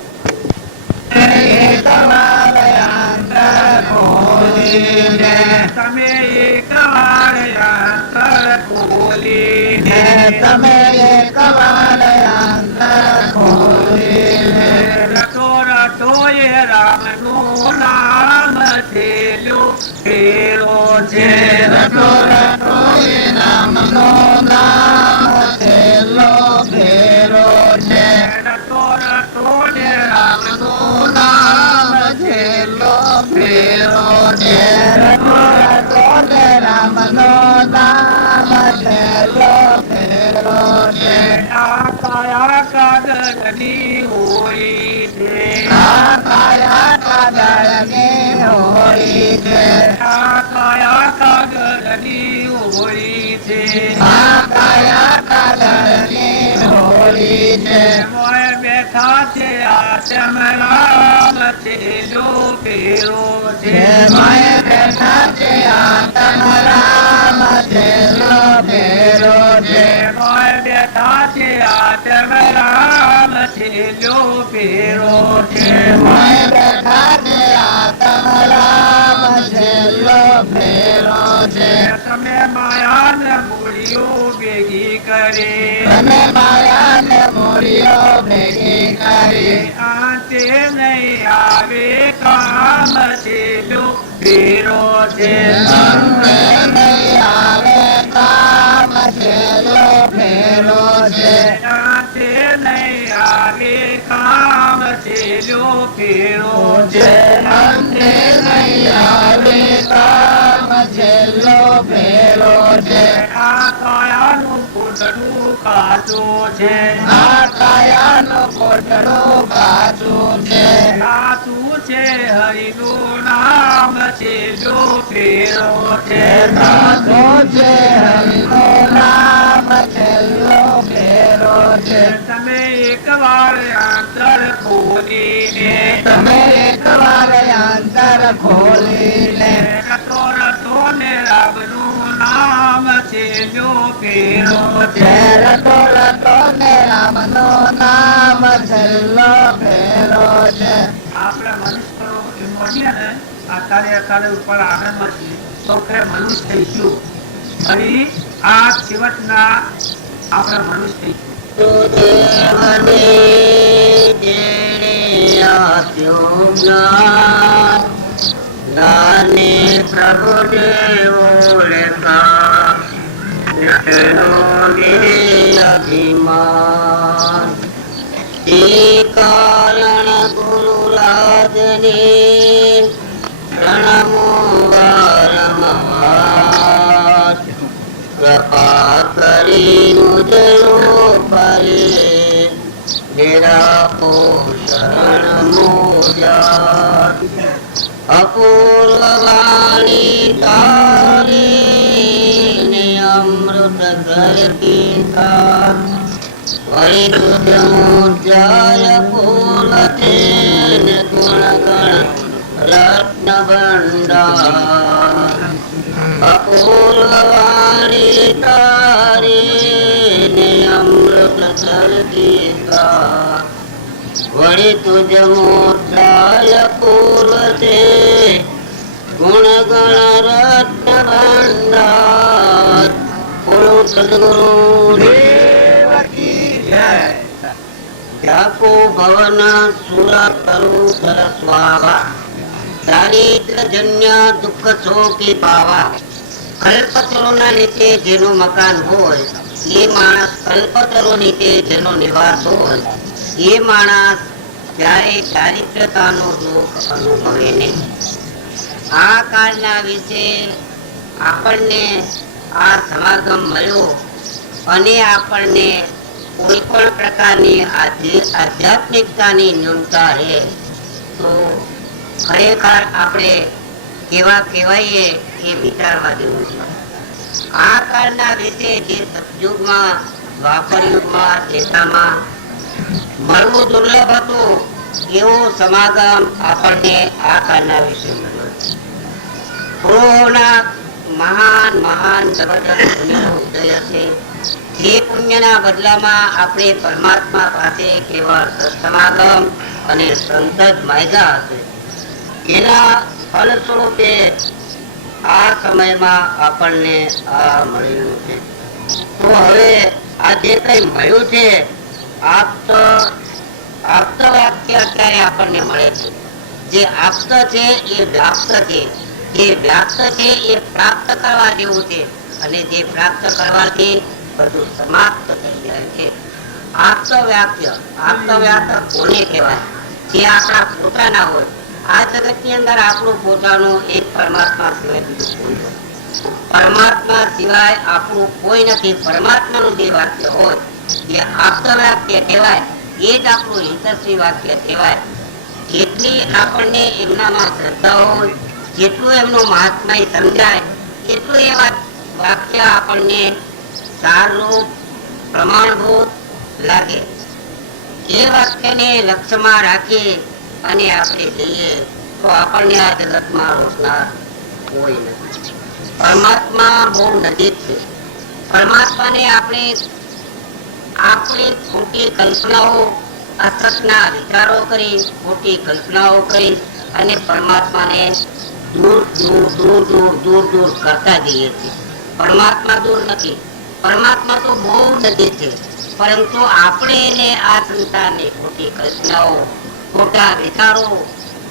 તમે એકવાર યાત્રા ખોલીને તમે એકવાર યાત્રા ખોલીને રટો રટો એ રામનું નામ થેલું ફેરો છે રટો રટો એ રામનું નામ થેલો ફેરો છે રટો રટો એ રામનું નામ થેલો ફેરો છે રટો રટો એ રામનું નામ થેલો ફેરો છે આ કાયા કાગળની હોળી છે આ કાયા કાગળની હોળી છે આ કાયા કાગળની હોળી છે આ કાયા કાગળની હોળી છે મોય બેઠા છે આ ચમરામ થેલો ફેરો છે મોય બેઠા છે આ ચમરામ થેલો ફેરો છે મોય બેઠા છે આ ચમરામ થેલો ફેરો છે મોય બેઠા છે આ ચમરામ થેલો ફેરો છે તમે માયાને મૂળીઓ ભેગી કરી તમે માયાને મૂળીઓ ભેગી કરી આંતે નહીં આવે કામ થેલો ફેરો છે આંતે નહીં આવે કામ થેલો ફેરો છે આંતે નહીં આવે આવે કામ છેલ્લો ફેરો છે અમને નહીં આવે કામ છેલ્લો ફેરો છે આ કાયાનું કોટડું કાચું છે આ કાયાનો કોટડો કાચું છે કાચું છે હરિનું નામ છેલ્લો ફેરો છે કાચો છે હરિનું નામ છેલ્લો ફેરો છે તમે એકવાર અંતર ખોલીને તમે એકવાર અંતર ખોલીને રટો રટો ને રામનું નામ છેલ્લો ફેરો છે રટો રટો ને રામનું નામ છેલ્લો ફેરો છે આપણે મનુષ્ય મળીએ ને અત્યારે ઉપર આનંદમાં છીએ તો કે મનુષ્ય થઈશું ફરી આ છેવટના આપણે મનુષ્ય થઈશું પ્રભુ દેવો લેખા અભિમાન કારણ ગુરુ રાજને પ્રણમો વારંવાર કૃપા કરી મુજરો પરે નિરાપો શરણ મોજા અપૂર્વ વાણી તારી ને અમૃત કરતી થા વળી તુજ મોજાય પૂર્વતે ને ગુણ ગણ રત્ન ભંડાર અપૂર્વ વાણી તારી ને અમૃત કરતી થા વળી તુજ મોજાય પૂર્વતે ગુણ ગણ રત્ન ભંડાર બોલો સદગુરુ દેવ કી જય જાકો ભવન સુર કરુ સરસ્વાવા દારિદ્ર જન્ય દુઃખ શોકી પાવા કલ્પતરુના નીચે જેનું મકાન હોય એ માણસ કલ્પતરુ નીચે જેનો નિવાસ હોય એ માણસ ત્યારે ચારિત્રતાનો દુઃખ અનુભવે નહીં આ કાળના વિશે આપણને આ સમાગમ મળ્યો અને આપણને કોઈ પણ પ્રકારની આધ્યાત્મિકતાની ન્યૂનતા રહે તો ખરેખર આપણે કેવા કહેવાઈએ એ વિચારવા જેવું છે આ કાળના વિશે જે સતયુગમાં દ્વાપર યુગમાં ત્રેતામાં મળવું દુર્લભ હતું એવો સમાગમ આપણને આ કાળના વિશે મળ્યો પુરોના મહાન મહાન જબરદસ્ત પુણ્યનો ઉદય છે જે પુણ્યના બદલામાં આપણે પરમાત્મા પાસે કેવળ સમાગમ અને સંત જ માંગ્યા હશે એના ફળ સ્વરૂપે આ સમયમાં આપણને આ મળ્યું છે તો હવે આ જે કઈ મળ્યું છે આપ્ત વાક્ય અત્યારે આપણને મળે છે જે આપ્ત છે એ વ્યાપ્ત છે જે વ્યાપ્ત છે એ પ્રાપ્ત કરવા જેવું છે અને જે પ્રાપ્ત કરવાથી બધું સમાપ્ત થઈ જાય છે આપ્ત વાક્ય કોને કહેવાય જે આપણા પોતાના હોય આ જગતની અંદર આપણું પોતાનું એક પરમાત્મા સિવાય બીજું કોઈ નથી પરમાત્મા સિવાય આપણું કોઈ નથી પરમાત્માનું જે વાક્ય હોય જે આપ્ત વાક્ય કહેવાય એ જ આપણું હિતશ્રી વાક્ય કહેવાય જેટલી આપણને એમનામાં શ્રદ્ધા હોય જેટલું એમનું મહાત્મય સમજાય એટલું એ વાક્ય આપણને સારરૂપ પ્રમાણભૂત લાગે એ વાક્યને લક્ષ્યમાં રાખી અને આપણે જઈએ તો આપણને આ જગતમાં રોકનાર કોઈ નથી પરમાત્મા બહુ નજીક છે પરમાત્માને આપણે ખોટી કલ્પનાઓ અસતના વિચારો કરી ખોટી કલ્પનાઓ કરી અને પરમાત્માને દૂર કરતા જઈએ છીએ પરમાત્મા દૂર નથી પરમાત્મા તો બહુ નજીક છે પરંતુ આપણે એને આ સંસારની ખોટી કલ્પનાઓ ખોટા વિચારો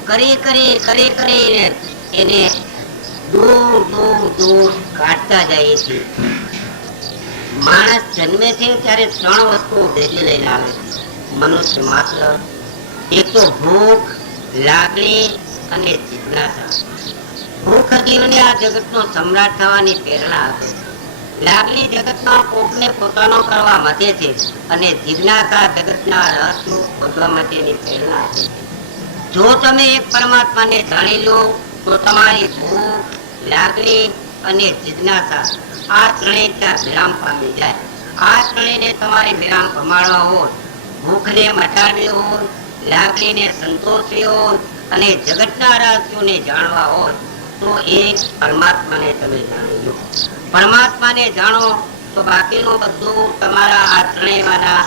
કરી એને દૂર કાઢતા જઈએ છીએ માણસ જન્મે છે ત્યારે 3 વસ્તુઓ ભેગી લઈને આવે છે મનુષ્ય માત્ર એક તો ભૂખ, લાગણી અને જિજ્ઞાસા. ભૂખ જીવને આ જગતનો સમ્રાટ થવાની પ્રેરણા આપે છે. લાગણી જગતના કોકને પોતાનો કરવા મથે છે અને જિજ્ઞાસા જગતના રહસ્યો શોધવા માટેની પ્રેરણા આપે છે. જો તમે એક પરમાત્માને જાણી લો તો તમારી ભૂખ, લાગણી અને જિજ્ઞાસા આ ત્રણેય ત્યાં વિરામ પામી જાય. આ ત્રણેયને તમારે વિરામ પમાડવા હોય, ભૂખને મટાડવી હોય, લાગણીને સંતોષવી હોય અને જગતના રહસ્યોને જાણવા હોય તો એક પરમાત્માને તમે જાણી લો. પરમાત્માને જાણો તો બાકીનું બધું તમારા આ ત્રણેયમાંના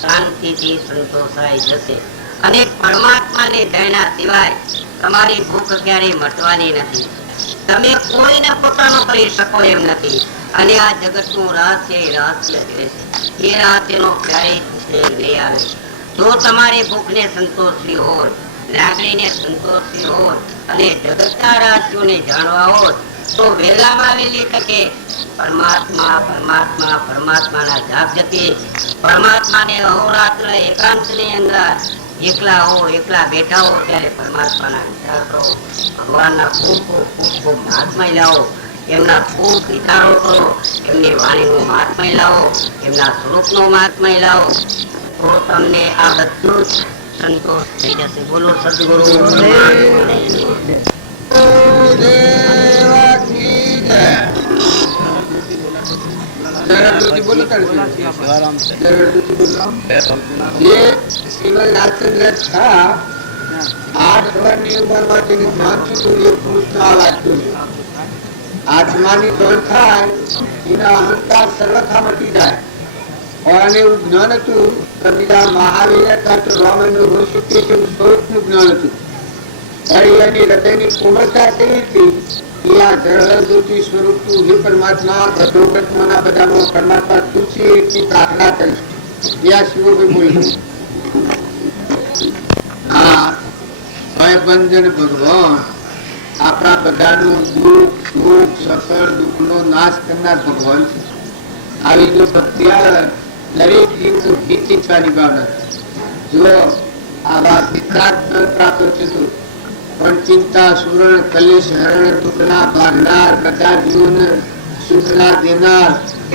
શાંતિથી સંતોષાઈ જશે. અને પરમાત્માને જાણ્યા સિવાય તમારી ભૂખ ક્યારેય મટવાની નથી. તમે કોઈને પોતાનો કરી શકો એમ નથી. અને આ જગતનું રહસ્ય એ રહસ્ય છે. એ રહસ્યનો ક્યારેય નહીં આવે. જો તમારે ભૂખને સંતોષવી હોય, લાગણીને સંતોષવી હોય અને જગતના રહસ્યોને જાણવા હોય તો વહેલામાં વહેલી તકે પરમાત્મા પરમાત્મા પરમાત્માના જાપ જપી પરમાત્માને અહોરાત્ર એકાંતની અંદર એકલા હો, એકલા બેઠા હો ત્યારે પરમાત્માના વિચાર કરો. ભગવાનના ખૂબ ખૂબ મહાત્મા લાવો, એમના ખૂબ વિચારો કરો, એમની વાણીનું મહાત્મય લાવો, એમના સ્વરૂપનો મહાત્મય લાવો તો તમને આ બધું જ સંતોષ થઈ જશે. બોલો સદગુરુ આત્માની દોડ થાય એના અહંકાર સર્વથા મટી જાય. અને એવું જ્ઞાન હતું કબીરા મહાવીર સ્વરૂપનું જ્ઞાન હતું. એની હૃદયની કોમળતા કેવી હતી એ આ જળજ્યોતિ સ્વરૂપનું હે પરમાત્મા બધોગતમાંના બધામાં પરમાત્મા તુલસી એટલી પ્રાર્થના કરીશ. ત્યાં શિવભાઈ બોલી હા ભયબંધન ભગવાન આપણા બધાનું દુઃખ સુખ સફળ દુઃખનો નાશ કરનાર ભગવાન છે. આવી જો ભક્તિ આવે દરેક જીવનું હિત ઈચ્છવાની ભાવના. જો આવા સિદ્ધાર્થ પ્રાપ્ત થતું પણ ચિંતા સુરણ કલેશ હરણ દુઃખના ભાગનાર બધા જીવોને સુખના દેનાર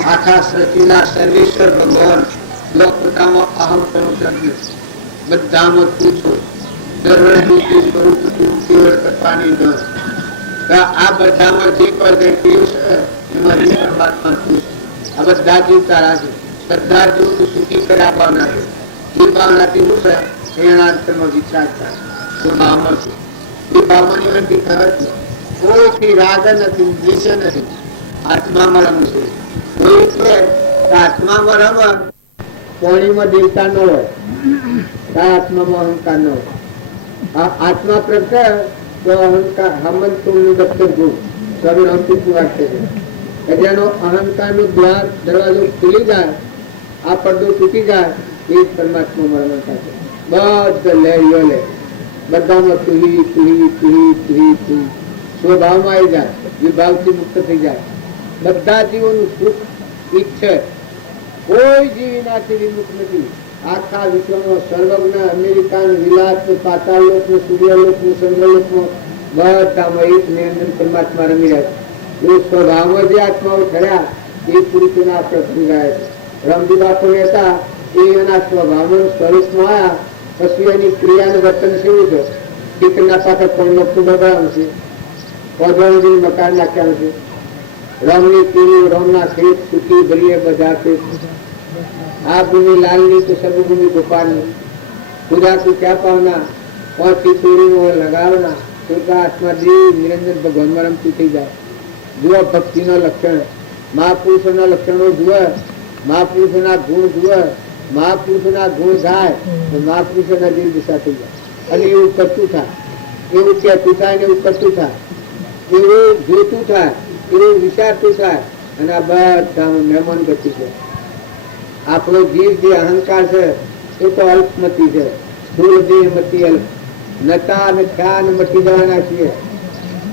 આખા સૃષ્ટિના સર્વેશ્વર ભગવાન લોકતામાં અહમ પ્રવચન બધામાં તું છો. આ બધામાં જે કોઈ વ્યક્તિ છે એમાં પરમાત્મા તું છે. આ બધા જીવ તારા છે. બધા જીવ સુખી કર્યા ભાવના છે. એ ભાવનાથી શું છે એના અંતરમાં વિચાર થાય તો ભાવમાં છે. એ ભાવવાની નથી ખબર છે. કોઈથી રાગ નથી, દ્વેષ નથી. આત્મામાં રમ છે. કોઈ છે આત્મામાં રમ પાણીમાં દેવતા ન હોય, આત્મામાં અહંકાર ન હોય. આત્મા પ્રગટે તો અહંકાર હમંત નું દફતર ગુણ સ્વામી રામકૃષ્ણ વાક્ય છે. એટલે એનો અહંકારનું દ્વાર દરવાજો ખુલી જાય, આ પડદો તૂટી જાય એ જ પરમાત્મા મળવા સાથે બધા લહેરીઓ લે બધામાં તુહી તુહી તુહી તુહી તુહી સ્વભાવમાં આવી જાય, વિભાવથી મુક્ત થઈ જાય. બધા જીવોનું સુખ ઈચ્છે. કોઈ જીવ એનાથી વિમુખ નથી. આખા વિશ્વમાં સર્વજ્ઞ અમેરિકા વિલાસ પાતાળ લોક સૂર્યલોક ચંદ્રલોકમાં બધામાં એક નિરંજન પરમાત્મા રમી રહ્યા છે. એ સ્વભાવમાં જે આત્માઓ ઠર્યા એ પુરુષોના પ્રસંગ ગયા છે. રામજી બાપુ હતા એ એના સ્વભાવમાં સ્વરૂપમાં આવ્યા પછી એની ક્રિયાનું વર્તન કેવું છે? ટીકના પાછળ પણ નોખતું બગાડવાનું છે, પૌધોનું મકાન નાખ્યાનું છે. રામની પીરું રામના ખેત સુખી ભરીએ બધા ખેત. આ ભૂમિ લાલની તો સર્વભૂમિ ગોપાલની. खुदा को क्या पावना और चोरी लगावना तो आत्मा देव निरंजन भगवान में થઈ જાય. જુઓ ભક્તિનો લક્ષણ, મહાપુરુષોના લક્ષણો જુઓ, મહાપુરુષોના ગુણ જુઓ. મહાપુરુષોના ગુણ થાય તો મહાપુરુષોના દિલ દિશા થઈ જાય. અને એવું કરતું થાય, એવું કહેતું થાય ને એવું કરતું થાય, એવું જોતું થાય, એવું વિચારતું થાય. અને આ બધા મહેમાન ગતિ છે. આપણો જીવ જે અહંકાર છે એ તો અલ્પમતી છે. સ્થૂળ દેહમતી અલ્પ. નતા ને ખ્યા ને મટી જવાના છીએ.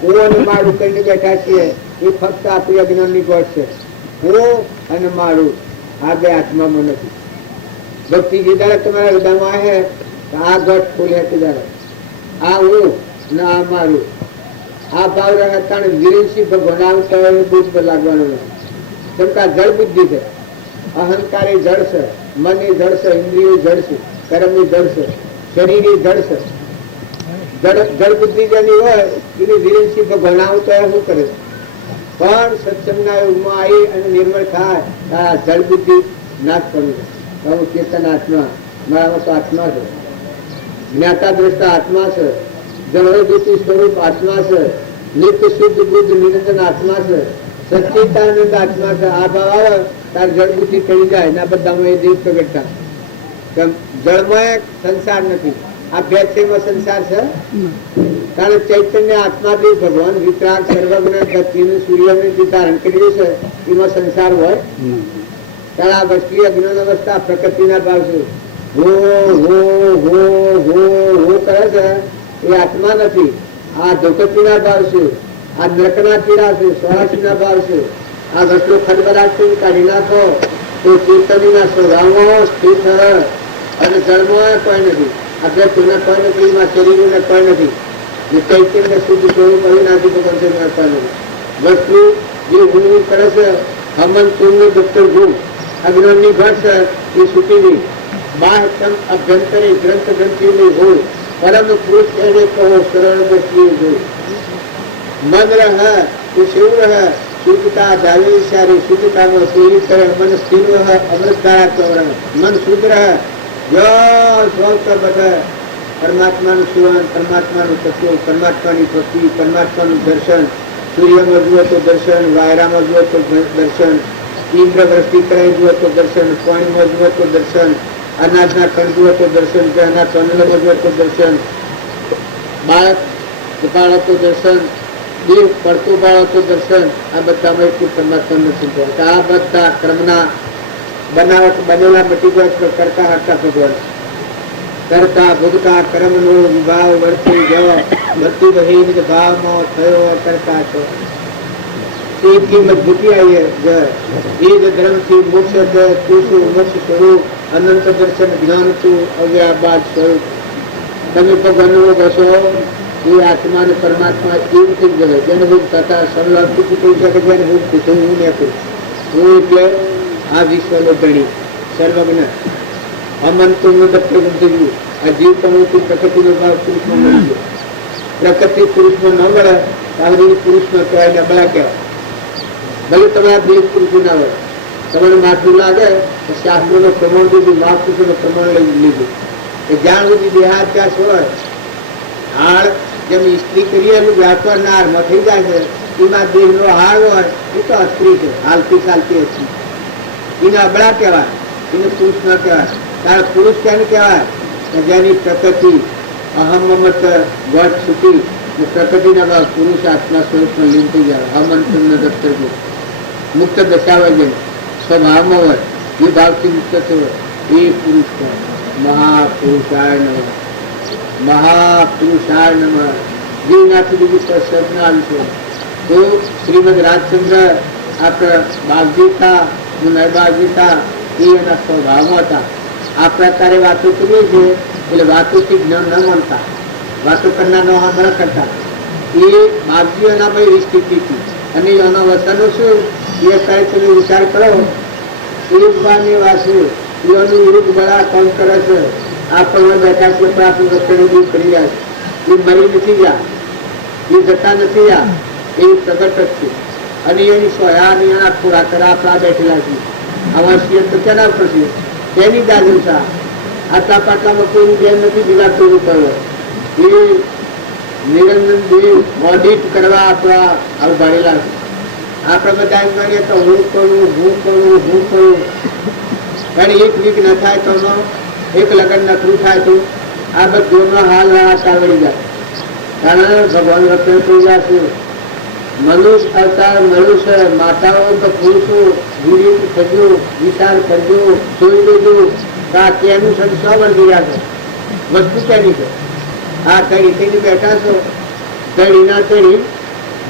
ઓને મારું કરીને બેઠા છીએ એ ફક્ત આપણી અજ્ઞાનની ગોઠ છે. ઓ અને મારું આ બે આત્મામાં નથી. ભક્તિ કીધા તમારા હૃદયમાં આવે તો આ ગઢ ખોલ્યા કીધા આ હું ના આ મારું આ ભાવ રહ્યા વિરેનસિંહ ભગવાન આવતા હોય બુદ્ધ લાગવાનો નથી. કેમ કે આ જળ બુદ્ધિ છે. અહંકાર એ જળ છે, મન એ જળ છે, ઇન્દ્રિયો જળ છે, કર્મ એ જળ છે, શરીર એ જળ છે. જળ બુદ્ધિ જેની હોય એને વિરેનસિંહ ભગવાન આવતો હોય શું કરે? પણ સત્સંગના યુગમાં આવી અને નિર્મળ થાય આ જળ બુદ્ધિ નાશ કરવું. હું ચેતન આત્મા, મારામાં તો આત્મા છે, જ્ઞાતા દ્રષ્ટા આત્મા છે, જળદૂતી સ્વરૂપ આત્મા છે, નિત્ય શુદ્ધ બુદ્ધ નિરંજન આત્મા છે, સચ્ચિદાનંદ આત્મા છે. આ ભાવ આવે તાર જળ બુદ્ધિ કરી જાય ના બધામાં એ દેવ પ્રગટ થાય. જળમાં સંસાર નથી, આ ભેદમાં સંસાર છે. કારણ ચૈતન્ય આત્માદેવ ભગવાન વિતરાગ સર્વજ્ઞ ગતિને સૂર્યને જે ધારણ કર્યું છે એમાં સંસાર હોય. ત્યારે આ વસ્તી અજ્ઞાન અવસ્થા પ્રકૃતિના ભાવ છે. હો હો હો હો હો કરે છે એ આત્મા નથી, આ ધોકતીના ભાવ છે, આ નરકના પીડા છે, સ્વરાશીના ભાવ છે. આ વસ્તુ ખડબડાટ છે કાઢી નાખો તો ચેતનીના સ્વભાવમાં સ્થિર થશે. અને જળમાં કોઈ નથી, આ વ્યક્તિને કોઈ નથી, એમાં શરીરને કોઈ નથી. ચૈતન્ય શુદ્ધ સ્વરૂપ કરી નાખી તો કોઈ નથી. વસ્તુ જે ગુણ કરે છે હમન પૂર્ણ દફતર ગુણ અજ્ઞાનની ઘટ છે એ છૂટી ગઈ. બાહ્યતમ અભ્યંતરે ગ્રંથ ગ્રંથિની હોય પરમ પુરુષ એને કહો સરળ દ્રષ્ટિએ જોઈ. મન રહે તો શિવ રહે શુદ્ધતા જાવે સારી શુદ્ધતામાં સેવી કરે. મન સ્થિર રહે અમૃતધારા ચોર મન શુદ્ધ રહે સ્વ બધે પરમાત્માનું સુવન, પરમાત્માનું તત્વ, પરમાત્માની ભક્તિ, પરમાત્માનું દર્શન. સૂર્યમાં જુઓ તો દર્શન, વાયરામાં જુઓ તો દર્શન, ઇન્દ્ર વૃષ્ટિ કરાવી જુઓ તો દર્શન, પાણીમાં જુઓ તો દર્શન, અનાજના કણ જુઓ તો દર્શન, ગ્રહના કંડલમાં જુઓ તો દર્શન, બાળક બાળો તો દર્શન, દેવ પડતો બાળો તો દર્શન. આ બધામાં એટલું પરમાત્માનું દર્શન થાય. આ બધા ક્રમના બનાવટ બનેલા મટી ગયા કરતા હરતા ભગવાન કરતા ભૂતકા કર્મનો વિભાવ વર્તી ગયો બધું વહીને ભાવમાં થયો કરતા છો. એટલી મજબૂતી આવી છે. એ જ ધર્મથી મોક્ષ છે. તું શું મોક્ષ સ્વરૂપ અનંત દર્શન જ્ઞાન તું અવ્યાબાદ સ્વરૂપ. તમે ભગવાનનો બસો એ આત્મા ને પરમાત્મા એવું થઈ ગયો જેને ભૂખ થતા સલાહ કહી શકે જેને ભૂખ થતું હું નથી. હું એટલે આ વિશ્વનો ધણી સર્વજ્ઞ અમન તું દફતર ગયું. આ જીવ તમે તું પ્રકૃતિનો ભાવ પુરુષમાં મળી ગયો. પ્રકૃતિ પુરુષમાં ન મળે તારી પુરુષમાં કહેવાય નબળા કહેવાય. ભલે તમારા બે પુરુષો ના હોય, તમારે માથું લાગે તો શાસ્ત્રોનું પ્રમાણ દીધું, મહાપુરુષોનું પ્રમાણ લઈ લીધું. જ્યાં સુધી દેહાત્યાસ હોય હાળ જેમ સ્ત્રી કરીએ એનું વ્યાપારના હારમાં થઈ જાય છે એમાં દેહનો હાળ હોય એ તો અસ્ત્રી છે, હાલતી ચાલતી હતી. એને અબળા કહેવાય, એને પુરુષ ન કહેવાય. તારે પુરુષ કેને કહેવાય? જેની પ્રકૃતિ અહમ મમત ગઢ છૂટી પ્રકૃતિના પુરુષ આત્મા સ્વરૂપમાં લીન થઈ જાય. અમંત્રનો દફતર મુક્ત દશા હોય છે સ્વભાવમાં હોય એ ભાવથી મુક્ત થયો એ પુરુષ કહેવાય. મહાપુરુષાય નમઃ, મહાપુરુષાય નમઃ. જીવનાથી બીજું સત્સંગના આવીશું તો શ્રીમદ રાજચંદ્ર આપણા બાગજી હતા, નરબાગજી હતા, એ એના સ્વભાવમાં હતા. આ પ્રકારે વાતો કરીએ છીએ એટલે વાતોથી જ્ઞાન ન મળતા, વાતો કરનાર ન કરતા. એ બાગજીઓના ભાઈ એવી સ્થિતિ હતી. અને એના વચનો શું એ અત્યારે તમે વિચાર કરો. એક બાની વાસુ એનું વિરુદ્ધ બળા કામ કરે છે. આપણને બેઠા છે પણ આપણે વચનો દૂર કરી રહ્યા છે. એ મરી નથી ગયા, એ જતા નથી ગયા, એ પ્રગટ જ છે. અને એની સોયાની એના ખોરાક આપણા બેઠેલા છે. આવા શિયર તો કેના ઉપર છે? તેની દાદા આટલા પાટલામાં કોઈનું બેન નથી બીજા કોઈનું કરવો. એ નિરંજન દેવ ઓડિટ કરવા આપણા અવધારેલા છે. આપણે બધા એમ કરીએ તો હું કરું, હું કરું, હું કરું. પણ એક વીક ન થાય તો એક લગ્ન નકરું થાય તો આ બધોનો હાલ આવડી જાય. કારણ ભગવાન વચ્ચે થઈ જશે. મનુષ્ય અવતાર મનુષ્ય માતાઓ તો પુરુષો વિવિધ થજો, વિચાર કરજો, જોઈ લેજો. તેનું સંસ્થા બની રહ્યા છે. વસ્તુ તેની છે. આ તળી થઈને બેઠા છો, તળી ના તળી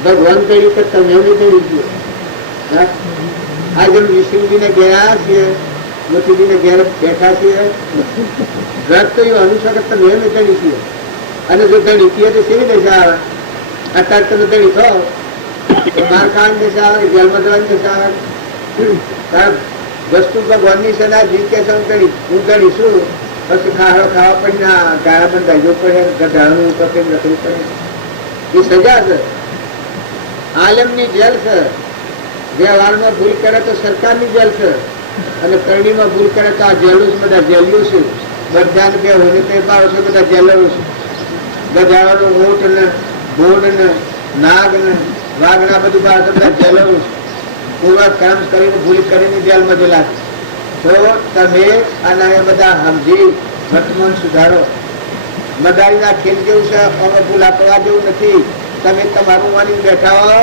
ભગવાન તળી તો તમે તળી ગયો. આ જેમ વિષ્ણુજીને ગયા છીએ મોતીજીને ઘેર બેઠા છીએ વ્રત કર્યું અનુસાર તમે એમ ધણી છીએ અને જો ધણી છીએ તો કેવી દશા આવે અત્યારે તમે ધણી થો તો બહાર ખાવાની દશા આવે જેલમાં જવાની દશા આવે વસ્તુ ભગવાનની સલાહ જીતે છે હું ધણી છું પછી ખાવા પડીને ગાળા બંધાઈ જવું પડે ગધાનું કપે રખવું પડે એ સજા છે આલમની જેલ છે વ્યવહારમાં ભૂલ કરે તો સરકારની જેલ છે અને કરણીમાં ભૂલ કરે તો આ જેલો છે બધા જેલીઓ છે બધાને બે હોય તે ભાવ છે બધા જેલરો છે ગધાવાનો ઊંટ ને ભૂંડ ને નાગ ને વાઘના બધું ભાવ છે બધા જેલરો છે પૂર્વ કામ કરીને ભૂલ કરીને જેલમાં જેલા તો તમે આના બધા સમજી વર્તમાન સુધારો મદારીના ખેલ જેવું છે અમે ભૂલ આપવા જેવું નથી તમે તમારું માની બેઠા હો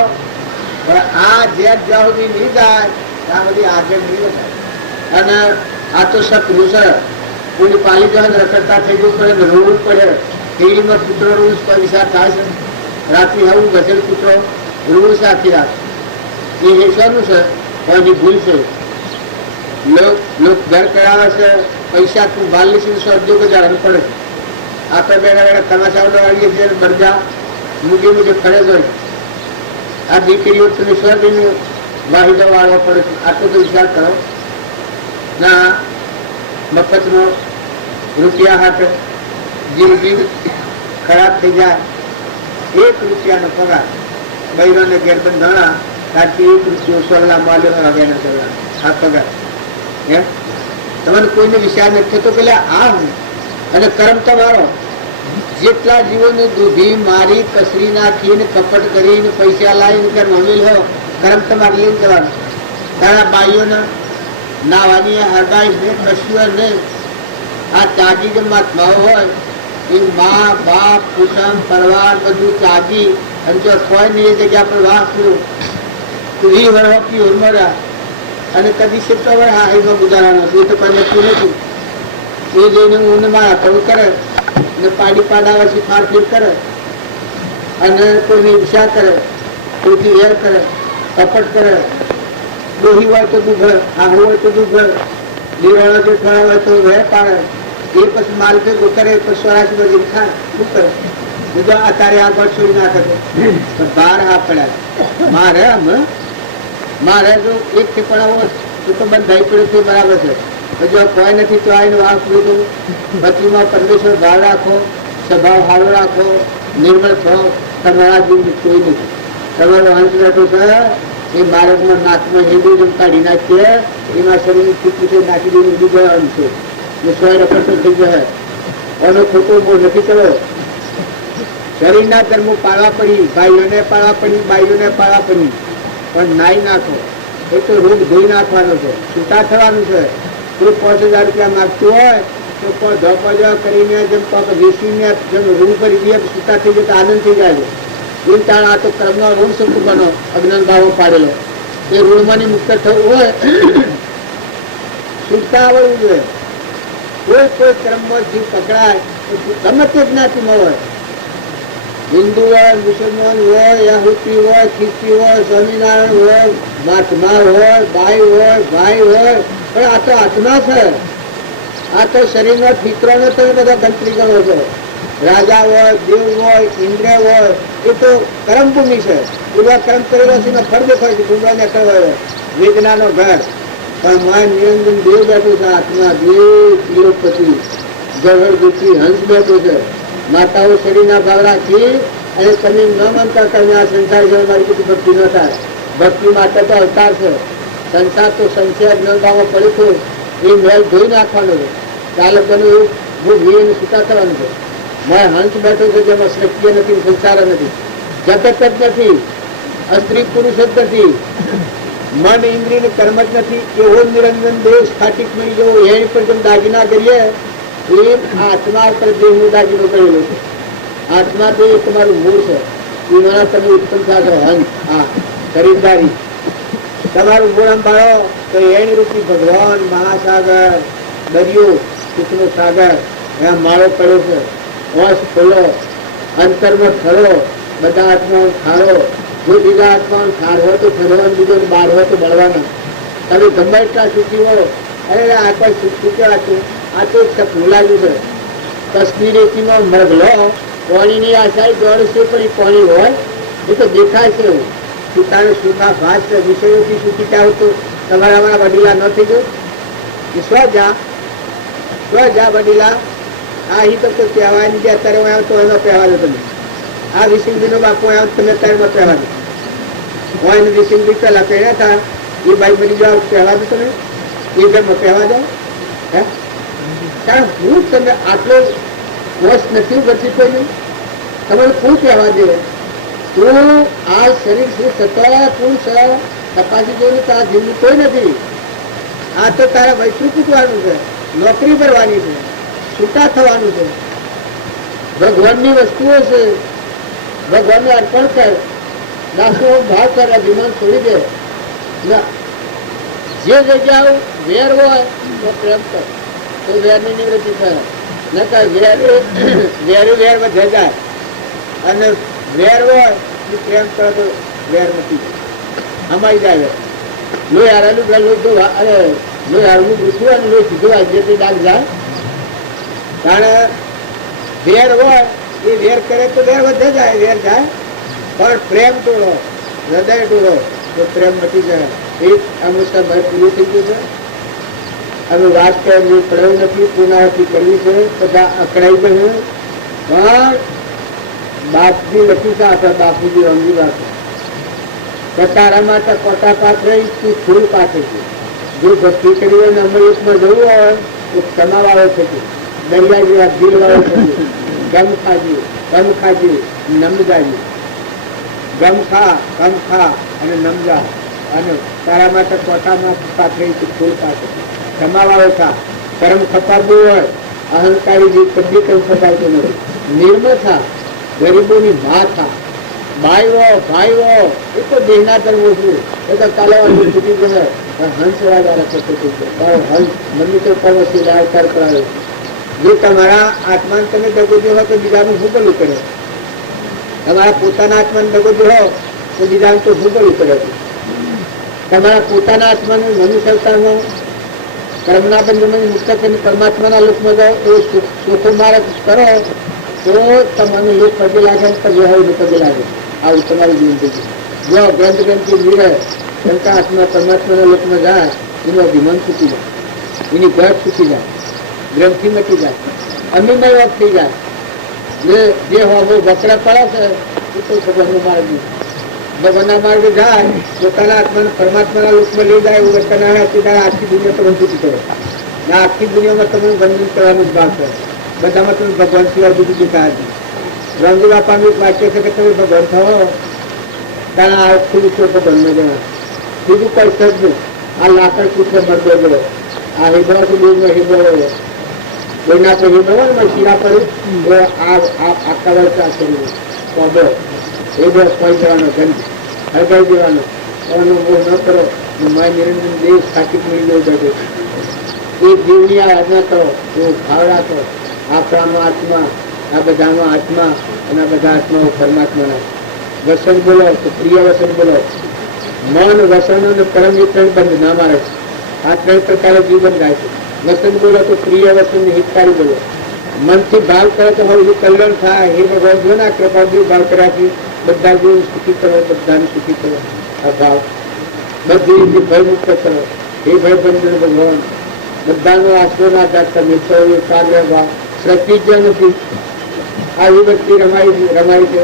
પણ આ જે જ્યાં સુધી નહીં જાય ત્યાં બધી આગળ નહીં વધાય અને આ તો શત્રુ છે કોઈ પાલી જવા રખડતા થઈ જવું પડે રોવું પડે કેળીમાં કૂતરો રોજ પૈસા થાય છે રાત્રિ આવું ગજેડ કૂતરો રોવું છે આખી રાત એ હેસાનું છે એની ભૂલ છે લોક ઘર કરાવે છે પૈસા તું બાર લીસી સ્વર્જો ગુજારવાનું પડે છે આપણે બેઠા બેઠા તમાશાઓ આવીએ છીએ બળજા મૂકી મૂકી ખડે હોય આ દીકરીઓ તમે સ્વર્ગની વાહિદો વાળવા પડે છે આટલો તો વિચાર કરો ના મફતનો રૂપિયા હાથે જિંદગી ખરાબ થઈ જાય 1 રૂપિયાનો પગાર બૈરોને ઘેર બંધાણા તાકી 1 રૂપિયો સોલના માલ્યો વગેરે સોલના આ પગાર હે તમને કોઈને વિચાર નથી થતો પેલા આ અને કર્મ તમારો જેટલા જીવોને દૂધી મારી કસરી નાખીને કપટ કરીને પૈસા લાવીને ઘર મમ્મી લો કર્મ તમારે લઈને જવાનું તારા બાઈઓને નાવાની હરગાઈશ ને કશું ને આ ત્યાગી જે મહાત્માઓ હોય એ મા બાપ કુટુંબ પરિવાર બધું ત્યાગી અને જો કોઈ નહીં એ જગ્યા પર વાસ કર્યું તો એ વળવાથી ઉમર્યા અને કદી કેટલો વર હા એમાં ગુજારવાનો એ તો કોઈ નક્કી નથી એ જઈને ઊંઘ મારા કવું કરે ને પાડી પાડા પછી ફાડફીડ કરે અને કોઈની ઈર્ષા કરે કોઈથી વેર કરે કપટ કરે દોહી હોય તો દુઘર આહું હોય તો દુઘર દીવાળો જે ખરા હોય તો વેર પાડે એ પછી માલ ભેગું કરે પછી સ્વરાજ બધી ખાય શું કરે બીજા અત્યારે આ બળ છોડી નાખે તો બહાર હા પડ્યા મારે જો એક ઠેપણા હોય તો બંધાઈ પડે તે બરાબર છે જો કોઈ નથી તો આવીને વાસ લીધું પતિમાં પરમેશ્વર ભાવ રાખો સ્વભાવ સારો રાખો નિર્મળ થો તમારા જીવ કોઈ નથી તમારો અંશ બેઠો છે એ બાળકમાં નાકમાં હિન્દુ કાઢી નાખીએ એમાં શરીર ખીચી નાખી દઈને ઉડી જવાનું છે એ સો રખડતો થઈ જાય એનો ખોટો બહુ નથી કરો શરીરના ધર્મો પાળવા પડી ભાઈઓને પાળવા પડી બાઈઓને પાળવા પડી પણ નાઈ નાખો એ તો રોગ ધોઈ નાખવાનો છે છૂટા થવાનું છે કોઈ 5000 રૂપિયા માગતું હોય તો ધોપજો કરીને જેમ વેચીને જેમ રૂમ કરી દઈએ છૂટા થઈ જાય તો આનંદ થઈ જાય છે એ તાણ આ તો કર્મનો ઋણ શબ્દ બનો અજ્ઞાન ભાવો પાડેલો એ ઋણમાંથી મુક્ત થવું હોય છૂટતા આવડવું જોઈએ કોઈ કર્મમાં જીવ પકડાય ગમે તે જ્ઞાતિમાં હોય હિન્દુ હોય મુસલમાન હોય યાહૂદી હોય ખ્રિસ્તી હોય સ્વામિનારાયણ હોય મહાત્મા હોય બાઈ હોય ભાઈ હોય પણ આ તો આત્મા છે આ તો શરીરના ફિતરાનો તમે બધા ગણતરી કરો છો રાજા હોય દેવ હોય ઇન્દ્ર હોય એ તો કર્મભૂમિ છે પૂર્વા કર્મ કરેલો છે એનો ફળ દેખાય છે પૂર્વાને કહેવાય વેદનાનો ઘર પણ માન નિરંજન દેવ બેઠો છે આત્મા દેવ તિરુપતિ જગરગુથી હંસ બેઠો છે માતાઓ શરીરના ભાવ રાખી અને તમે ન માનતા તમે આ સંસાર જેવો મારી બધી ભક્તિ ન થાય ભક્તિ માટે તો અવતાર છે સંસાર તો સંશય જ્ઞાનમાં પડે છે એ મેલ ધોઈ નાખવાનો છે ચાલકોનું એવું બહુ વીને છૂટા થવાનું છે મેં હંસ બેઠો છે જેમાં સત્ય નથી સંસાર નથી જગત જ નથી સ્ત્રી પુરુષ જ નથી મન ઇન્દ્રિય ને કર્મ જ નથી એવો નિરંજન દેહ સ્થાટિક મળી જવો એની પર જેમ દાગીના કરીએ એમ આત્મા પર દેહનું દાગીનો કરેલો છે આત્મા તો એ તમારું મૂળ છે એમાં તમે ઉત્પન્ન થશો હંસ હા ખરીદદારી તમારું મૂળ સંભાળો તો એની રૂપી ભગવાન મહાસાગર દરિયો સુખનો સાગર એમાં માળો પડ્યો છે વશ ખોલો અંતરમાં ખરો બધા આત્માઓ ખારો જો બીજા આત્માઓ ખાર હોય તો ફરવાનું બીજો બાર હોય તો બળવાના તમે ગમે એટલા સુખી હો અરે આ કોઈ શું કહેવાતું, આ તો સપનું લાગ્યું છે. કશ્મીર રેતીમાં મરઘલો પાણીની આશાએ દોડશે, પણ એ પાણી હોય એ તો દેખાય છે એવું. સુતાને સુખા ભાત વિષયોથી સુખી જાવ તો તમારા વડીલા ન થઈ ગયું. સ્વ જા વડીલા. આ અહીં તો કોઈ કહેવાની જે અત્યારે હું આવ્યો તો એમાં પહેવા દો તમે. આ વિસિંગડીનો બાપુ આવ્યો તમે અત્યારેમાં પહેવા દો. હું એને વિસિંગડી પહેલા પહેર્યા હતા, એ ભાઈ બની જાઓ પહેવા દો તમે, એ ઘરમાં પહેવા દો. હે કારણ હું તમે આટલો વર્ષ નથી બચી કોઈનું, તમારે શું કહેવા દે? તું આ શરીર શું છતાં તું તપાસી જોયું તો આ જીવનું કોઈ નથી. આ તો તારા વૈશ્વિક ચૂકવાનું છે, નોકરી કરવાની છે, છૂટા થવાનું છે. ભગવાનની વસ્તુઓ છે, ભગવાનને અર્પણ કર, દાસો ભાવ કર, અભિમાન છોડી દે. જે જગ્યાઓ વેર હોય તો પ્રેમ કર, તો વેરની નિવૃત્તિ કરે. ન કર વેર વધે જાય, અને વેર હોય પ્રેમ કરો તો વેર નથી અમારી જાય. લોહી હારેલું લોહી જોવા, અરે લોહી હારવું પૂછવું અને લોહી સીધું જેથી ડાક જાય. કારણ વેર હોય એ વેર કરે તો વેર વધે જાય, વેર જાય. પણ પ્રેમ તોડો, હૃદય તોડો તો પ્રેમ મટી જાય. એ અમૃતસર ભાઈ પૂરું થઈ ગયું છે. અમે વાત કરવી પડ્યું નથી, પુનરાવૃત્તિ કરવી છે, બધા અકળાઈ ગયું. પણ બાપજી લખી છે, આપણા બાપુજી રંગી વાત તારા માટે કોટા પાથ રહી તું ફૂલ પાથે છે. જો ભક્તિ કરી હોય ને અમૃતમાં જવું હોય તો ક્ષમા વાળો છે, દરિયા જેવા દિલ વાળો છે. ગમ ખાજી નમજાજી, ગમ ખા અને નમજા. અને તારા માટે કોટામાં પાથ રહી તું ફૂલ પાથે, ક્ષમા વાળો થા. કર્મ ખપાવવું હોય, અહંકારી જે કદી કર્મ ખપાવતું નથી. નિર્મળ થા, ગરીબોની મા થા. ભાઈઓ એ તો દેહના કરવું છું, એ તો કાલેવાનું છૂટી જશે. હંસવાળા હંસ મમ્મી તો પરવસી લાલકાર કરાવે. જો તમારા આત્માને તમે દગોજો હો તો બીજાનું શું ભલું કરે? તમારા પોતાના આત્માને દગોજો હો તો બીજાનું તો શું ભલું કરે? તમારા પોતાના આત્માને મનુષ્ય અવતારમાં કર્મના બંધમાં મુક્ત કરીને પરમાત્માના લોકમાં જાઓ, એ સુખો માર્ગ કરો તો તમને લોક પગે લાગે, પગે હોય પગે લાગે. આવું તમારી જીવન. જો ગ્રંથથી નીરે શંકા આત્મા પરમાત્માના લોકમાં જાય, એનું અભિમાન છૂટી જાય, એની ઘર છૂટી જાય, ગ્રંથથી મટી જાય, અનુમય ઓફ થઈ જાય. જે હોવો વકરા પડે છે એ તો ભગવાનનો માર્ગ નહીં. ભગવાનના માર્ગે જાય, પોતાના આત્માને પરમાત્માના લોકમાં લઈ જાય એવું વર્તન આવે. આખી દુનિયા તમે છૂટી કરો ને આખી દુનિયામાં તમે બંધન કરવાનું જ ભાગ કરો. બધામાં તમે ભગવાન સિવાય બીજું દેખાય નથી. રામજી બાપાનું એક વાક્ય છે કે તમે ભગવાન થવો કારણ આ ખુલ્લું છે ભગવાનને જવા, બીજું કઈ છે જ નહીં. આ લાકડ પૂછે મળતો ગયો, આ હિબ્રાથી દૂરમાં હિબ્રો કોઈના તો હિબ્રો હોય ને શીરા પર આખા વર્ષ આ શરીર કોબો એ બસ કોઈ જવાનો ગંધ હરગાઈ દેવાનો. એનો મોહ ન કરો. માય નિરંજન દેવ સ્થાપિત મળી ગયો બધે. એ જીવની આ ન કરો, એવો ભાવ રાખો. આપણાનો આત્મા, આ બધાનો આત્મા, અને આ બધા આત્માઓ પરમાત્માના. વસન બોલો તો પ્રિય વસન બોલો. મન, વસન અને પરમ એ ત્રણ બંધ ના મારે છે. આ ત્રણ પ્રકારે જીવન થાય છે. વસન બોલો તો પ્રિય વસન હિતકારી બોલો. મનથી ભાવ કરે તો હવે કલ્યાણ થાય. એ ભગવાન જો ના કૃપાથી ભાવ કર્યાથી બધા જીવન સુખી કરો, બધાને સુખી કરો. આ ભાવ બધી રીતે ભય મુક્ત કરો. એ ભય બંધન ભગવાન બધાનો આશ્રય આધાર તમે છો. એ કાર્ય ભાવ પ્રતિજ્ઞ નથી. આવી વ્યક્તિ રમાઈ છે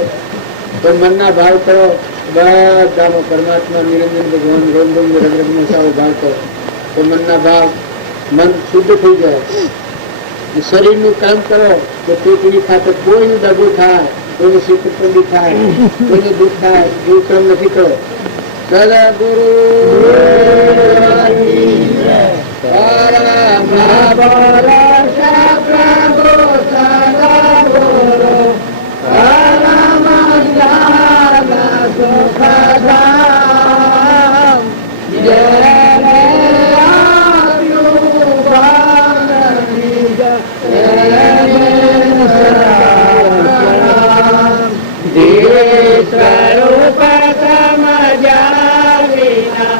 તો મનના ભાવ કરો. બધામાં પરમાત્મા નિરંજન ભગવાન રોમ રોમ રગરગનો સાવ ભાવ કરો તો મનના ભાવ મન શુદ્ધ થઈ જાય. શરીરનું કામ કરો તો પેટની ખાતર કોઈનું દગો થાય, કોઈને શ્રીકૃષ્ણ થાય, કોઈને દુઃખ થાય, એવું કામ નથી કરો. સદગુરુ સ્વરૂપ સમજાવીના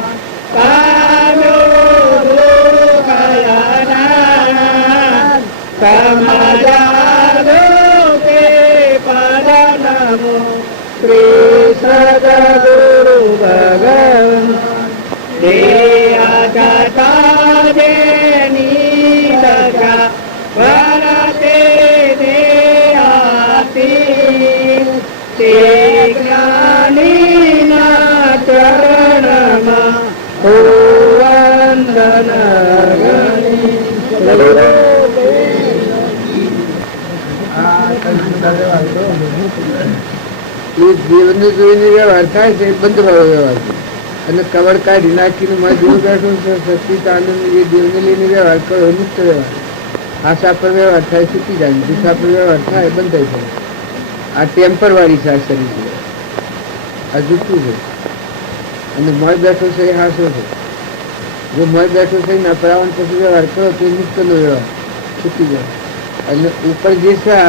પાનો દુઃખ શ્રી સદગુરુ ભગવાન દેયા જેની દશા વરતે દેયાતી તે જ્ઞાનીના ચરણમાં વંદન જીવનને જોઈને વ્યવહાર થાય છે બંધ વ્યવહાર છે અને કવર કાઢી નાખીને માં જીવ બેઠો છે સચિદાનંદ એ દેવને લઈને વ્યવહાર કરો મુક્ત વ્યવહાર આશા પર વ્યવહાર થાય છૂટી જાય દિશા પર વ્યવહાર થાય બંધાઈ જાય આ ટેમ્પરવારી છે આ શરીર છે આ જૂઠું છે અને મળ બેઠો છે એ હાસો છે જો મળ બેઠો છે ના પરાવન પછી વ્યવહાર કરો તો મુક્તનો વ્યવહાર છૂટી જાય અને ઉપર જે છે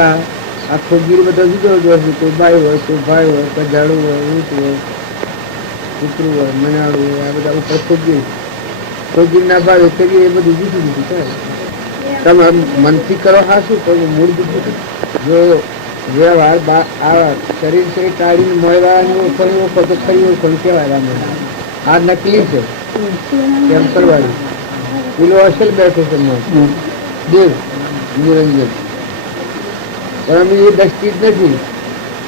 આખો ગીર બધો જુદો જુદો હશે કોઈ બાઈ હોય કોઈ ભાઈ હોય કોઈ ઝાડું હોય ઊંટ હોય કૂતરું હોય મનાડું હોય આ બધા ઉપર ખોગીરના ભાવે કરીએ એ બધું જુદું જુદું થાય તમે મનથી કરો હા શું કહ્યું મૂળ જુદું જો વ્યવહાર આ શરીર છે ટાળીને મળવાની ઓળખણી ઓળખો તો ખરી ઓળખણ કહેવાય રામ આ નકલી છે ટેમ્પરવાળી પેલો અસલ બેઠો છે દેવ નિરંજન પણ એ દ્રષ્ટિ જ નથી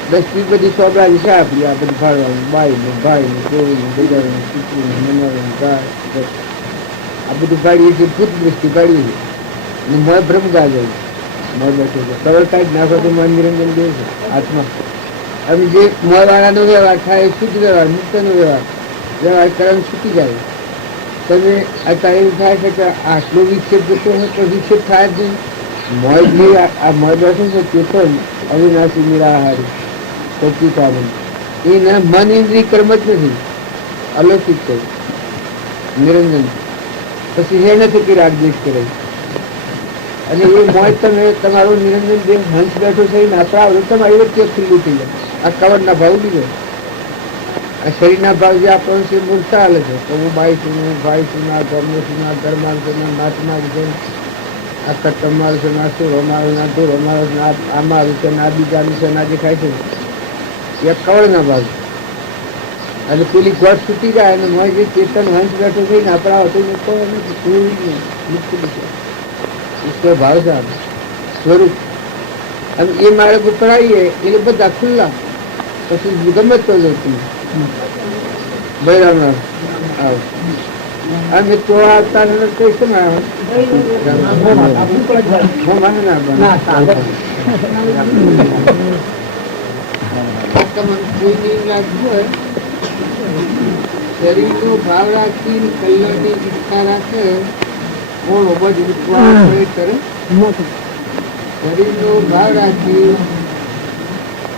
દ્રષ્ટિ બધી સોગડાની છે આપણી આ બધી ફાળવાનું બાઈને ભાઈને ચોરીને બજારને કૂતરીને મનાવીને ગાય આ બધું ભાડીએ છીએ ભૂત દ્રષ્ટિ ભાડીએ છીએ અને મળ બ્રહ્મગા જાય મળ બેઠો છે કવર કાઢી નાખો તો મન નિરંજન દેવ છે આત્મા હવે જે મળવાળાનો વ્યવહાર થાય એ શુદ્ધ વ્યવહાર મુક્તનો વ્યવહાર કરવાનું છૂટી જાય તમે અત્યારે એવું થાય છે કે આટલો વિક્ષેપ જતો હોય તો વિક્ષેપ થાય જ નહીં મળ જે આ મળ બેઠો છે ચેતન અવિનાશી નિરાહારી સચિતાનંદ એના મન ઇન્દ્રિય કર્મ જ નથી અલૌકિક છે નિરંજન પછી હે નથી કે રાગદેશ કરે અને એ મોજ તમે તમારો નિરંજન દેવ હંસ બેઠો છે ના પ્રાવ તમારી વચ્ચે ખુલ્લું થઈ જાય આ કવરના ભાવ લીધો આ શરીરના ભાવ જે આપણો છે મૂર્તા હાલે છે તો હું બાઈ છું ભાઈ છું ના ઘરનો છું ના ઘરમાં છું ના નાચમાં છે આ કટ્ટમ મારું છે ના સુરો મારું ના ધોરો મારો ના આ મારું છે ના બીજાનું છે ના જે ખાય છે એ કવરના ભાવ અને પેલી ગોળ છૂટી જાય અને મોજ જે ચેતન હંસ બેઠો થઈ ને આપણા હતું મૂકો નથી કોઈ નહીં મુક્ત ઈશ્વર ભાવ છે સ્વરૂપ અને એ માર્ગ ઉપર આવીએ એટલે બધા ખુલ્લા પછી ગમે તો જતી બરાબર આવ અમે તો આવતા કઈ છે ને શરીરનો ભાવ રાખી કલ્યાણની ઈચ્છા રાખે કોણ બધું કરે શરીરનો ભાવ રાખી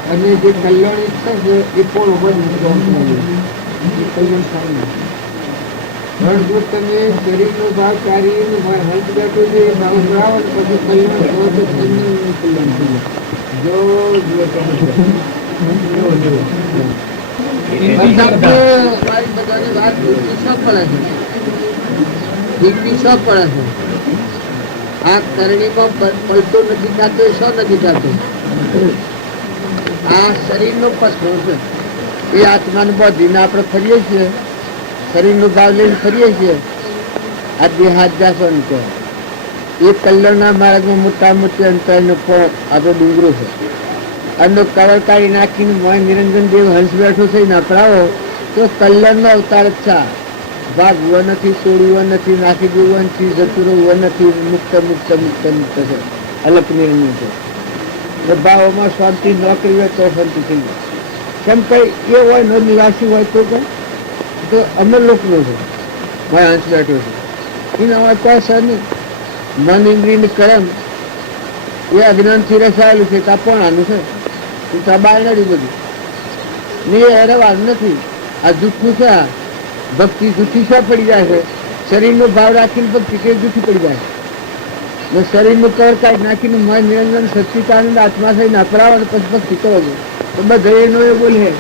અને જે કલ્યાણ ઈચ્છા છે એ પણ કલ્યાણ થાય પણ જો તમે શરીરનો ભાવ કાઢીને હંસ બેઠો છે એ ભાવ કરાવો ને પછી કલ્યાણ થયો તો કલ્યાણ થઈ જાય આ કરણીમાં પલટો નથી થતો એ શું નથી થતો આ શરીરનો પ્રશ્ન છે એ આત્માને બધીને આપણે ફરીએ છીએ શરીરનો ભાવ લઈને ફરીએ છીએ આ દેહાત જાસન છે એ કલ્યાણના માર્ગમાં મોટા મોટી અંતરનો પણ આપણો ડુંગરો છે અને કવર કાઢી નાખીને મન નિરંજન દેવ હંસ બેઠો થઈને અપડાવો તો કલ્યાણનો અવતાર જ છે ભાગવું નથી છોડવું નથી નાખી દેવું નથી જતું રહેવું નથી મુક્ત મુક્ત મુક્ત મુક્ત છે અલગ નિરંજન છે ભાવોમાં શાંતિ ન કરવી હોય તો શાંતિ થઈ જાય કેમ કઈ એ હોય ન નિવાસી હોય તો કઈ તો અમર લોકનો છે મારા હંસ બેઠો છે એના હોય કોઈ સર નહીં મન ઇન્દ્રિય કર્મ એ અજ્ઞાનથી રસાયેલું છે તાપણાનું છે એ તો બહાર નડી બધું ને એ રહેવાનું નથી આ જૂઠું છે આ ભક્તિ જૂઠી શા પડી જાય છે શરીરનો ભાવ રાખીને ભક્તિ કે જૂઠી પડી જાય ને શરીરનું કર કાઢી નાખીને મન નિરંજન સચ્ચિદાનંદ આત્મા થઈને અપરાવો અને પછી ભક્તિ કરો છો તો બધા એનો એ બોલે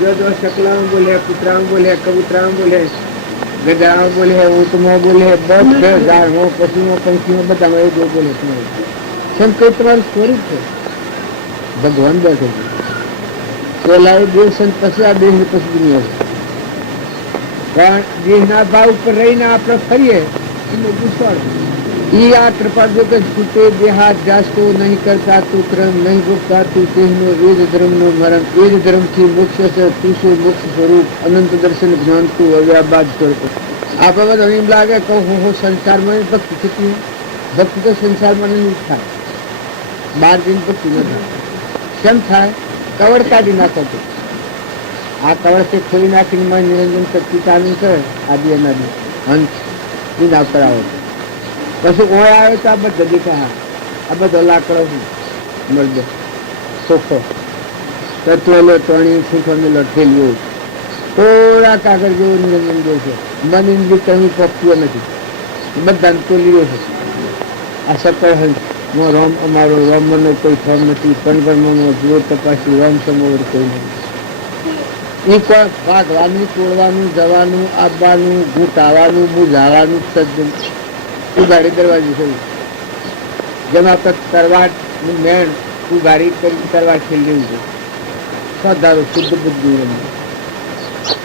જો શકલામાં બોલે કૂતરામાં બોલે કબૂતરામાં બોલે ગધામાં બોલે ઊંટમાં બોલે બધે ઝાડમાં પશુમાં પંખીમાં બધામાં એ બોલે કેમ કઈ તમારું સ્વરૂપ છે ભગવાન બેઠો છે પેલા એ દેહ સંત પછી આ દેહ પછી દુનિયા છે. પણ દેહના ભાવ ઉપર રહીને આપણે ફરીએ એનો દુષ્ફળ. ઈ આ કૃપા જો કે છૂટે દેહાત જાસ્તો નહીં કરતા તું ક્રમ નહીં ભોગતા તું તેહનો વેદ ધર્મનો મરણ. વેદ ધર્મથી મોક્ષ છે તું છે મોક્ષ સ્વરૂપ અનંત દર્શન જ્ઞાન તું અવ્યાબાદ સ્વરૂપ. આપણે બધું એમ લાગે કહું હું સંસારમાં ભક્તિ થતી. ભક્તિ તો સંસારમાં નહીં થાય, બાર દિન ભક્તિ ન થાય. કેમ થાય? કવડ કાઢી નાખો તો આ કવડ છે ખોલી નાખીને મન નિરંજન સચ્ચિદાનંદ કરે આદિ અનાદિ હંસ એ ના કરાવો. પછી ઓય આવે તો આ બધા દેખા આ બધો લાકડો મળે સોફો તત્વ લો ટણી છૂટો મેલો ઠેલ્યો થોડા કાગળ જેવો નિરંજન જેવો છે. મન ઇન્દ્રિય કઈ પક્ષીઓ નથી, બધાને તો લીધો છે. આ સકળ હંસ રોમ અમારો રોમનો કોઈ ફોર્મ નથી, પણ જુઓ તપાસી રોમ સમોવર કોઈ નથી. એ કોઈ ભાગવાનું તોડવાનું જવાનું આવવાનું ઘૂંટાવાનું બુઝાવાનું સજ્જન ઉગાડી દરવાજે થયું. જેમ આપણે તરવાટનું મેણ ઉગાડી કરી તરવાટ ખેલી રહ્યું છે. સદારો શુદ્ધ બુદ્ધિ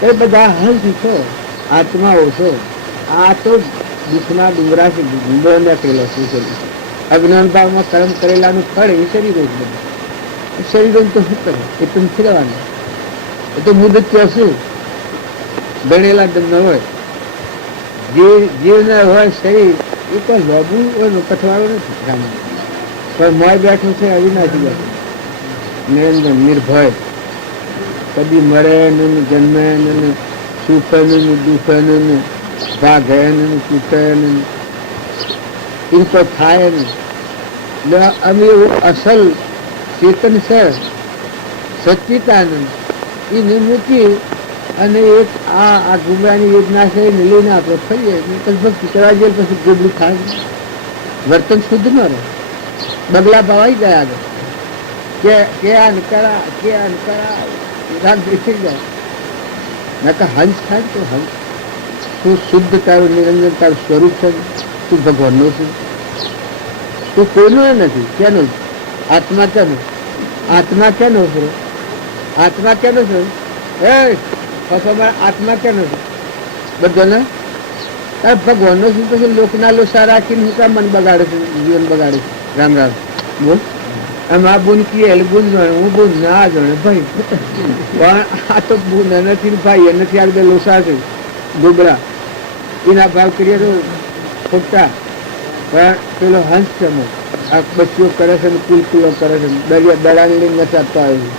એ બધા હંસ છો, આત્માઓ છો. આ તો દુઃખના ડુંગરા છે, ડુંગરો નીકળેલો છે. અજ્ઞાન ભાવમાં કર્મ કરેલાનું ફળ એ શરીરો જ બધું. શરીરો તો શું કરે? એ તો ફેરવાનું. એ તો મુદત હશે, ગણેલા દમ ન હોય. જીવ ન હોય શરીર એ તો લોબુ કઠવાળો નથી ગામમાં. પણ મોય બેઠું છે અવિનાશી બેઠું નિરંજન નિર્ભય. કદી મરે ને જન્મે ને સુખે ને દુઃખે ને ભાગે ને તૂટે ને એ તો થાય ને. અમે એવું અસલ ચેતન છે સચ્ચિદાનંદ એને મૂકી અને એક આ ગુમરાની યોજના છે એને લઈને આપણે ફરીએ. ભક્તિ કરવા જઈએ પછી ગોબલું થાય, વર્તન શુદ્ધ ન રહે, બગલા ભવાઈ જાય આગળ કે આન કરા કે આન કરા રાગ દેખી જાય. નકા હંસ થાય તો હંસ તું શુદ્ધ તારું નિરંજન તારું સ્વરૂપ છે. તું ભગવાનનું છું, તું કોઈનું નથી. કેનું આત્મા? કેનું આત્મા? કેનો છે આત્મા? કેનો છે? આત્મા કેનો છે? બધાને ભગવાનનો શું પછી લોકના લોસા રાખીને હું કામ મન બગાડે છે, જીવન બગાડે છે. રામ રામ બોલ. આમ આ બુન કીએ બુન જાણે, હું બુન ના જાણે ભાઈ. પણ આ તો બુન નથી ભાઈ, એનાથી આ બધા લોસા છે ગોબરા. એના ભાવ કરીએ તો ખોટા. પણ પેલો હંસ છે આ બચ્ચીઓ કરે છે ને કુલકુલો કરે છે, દરિયા દડાને લઈને નચાતો આવે છે.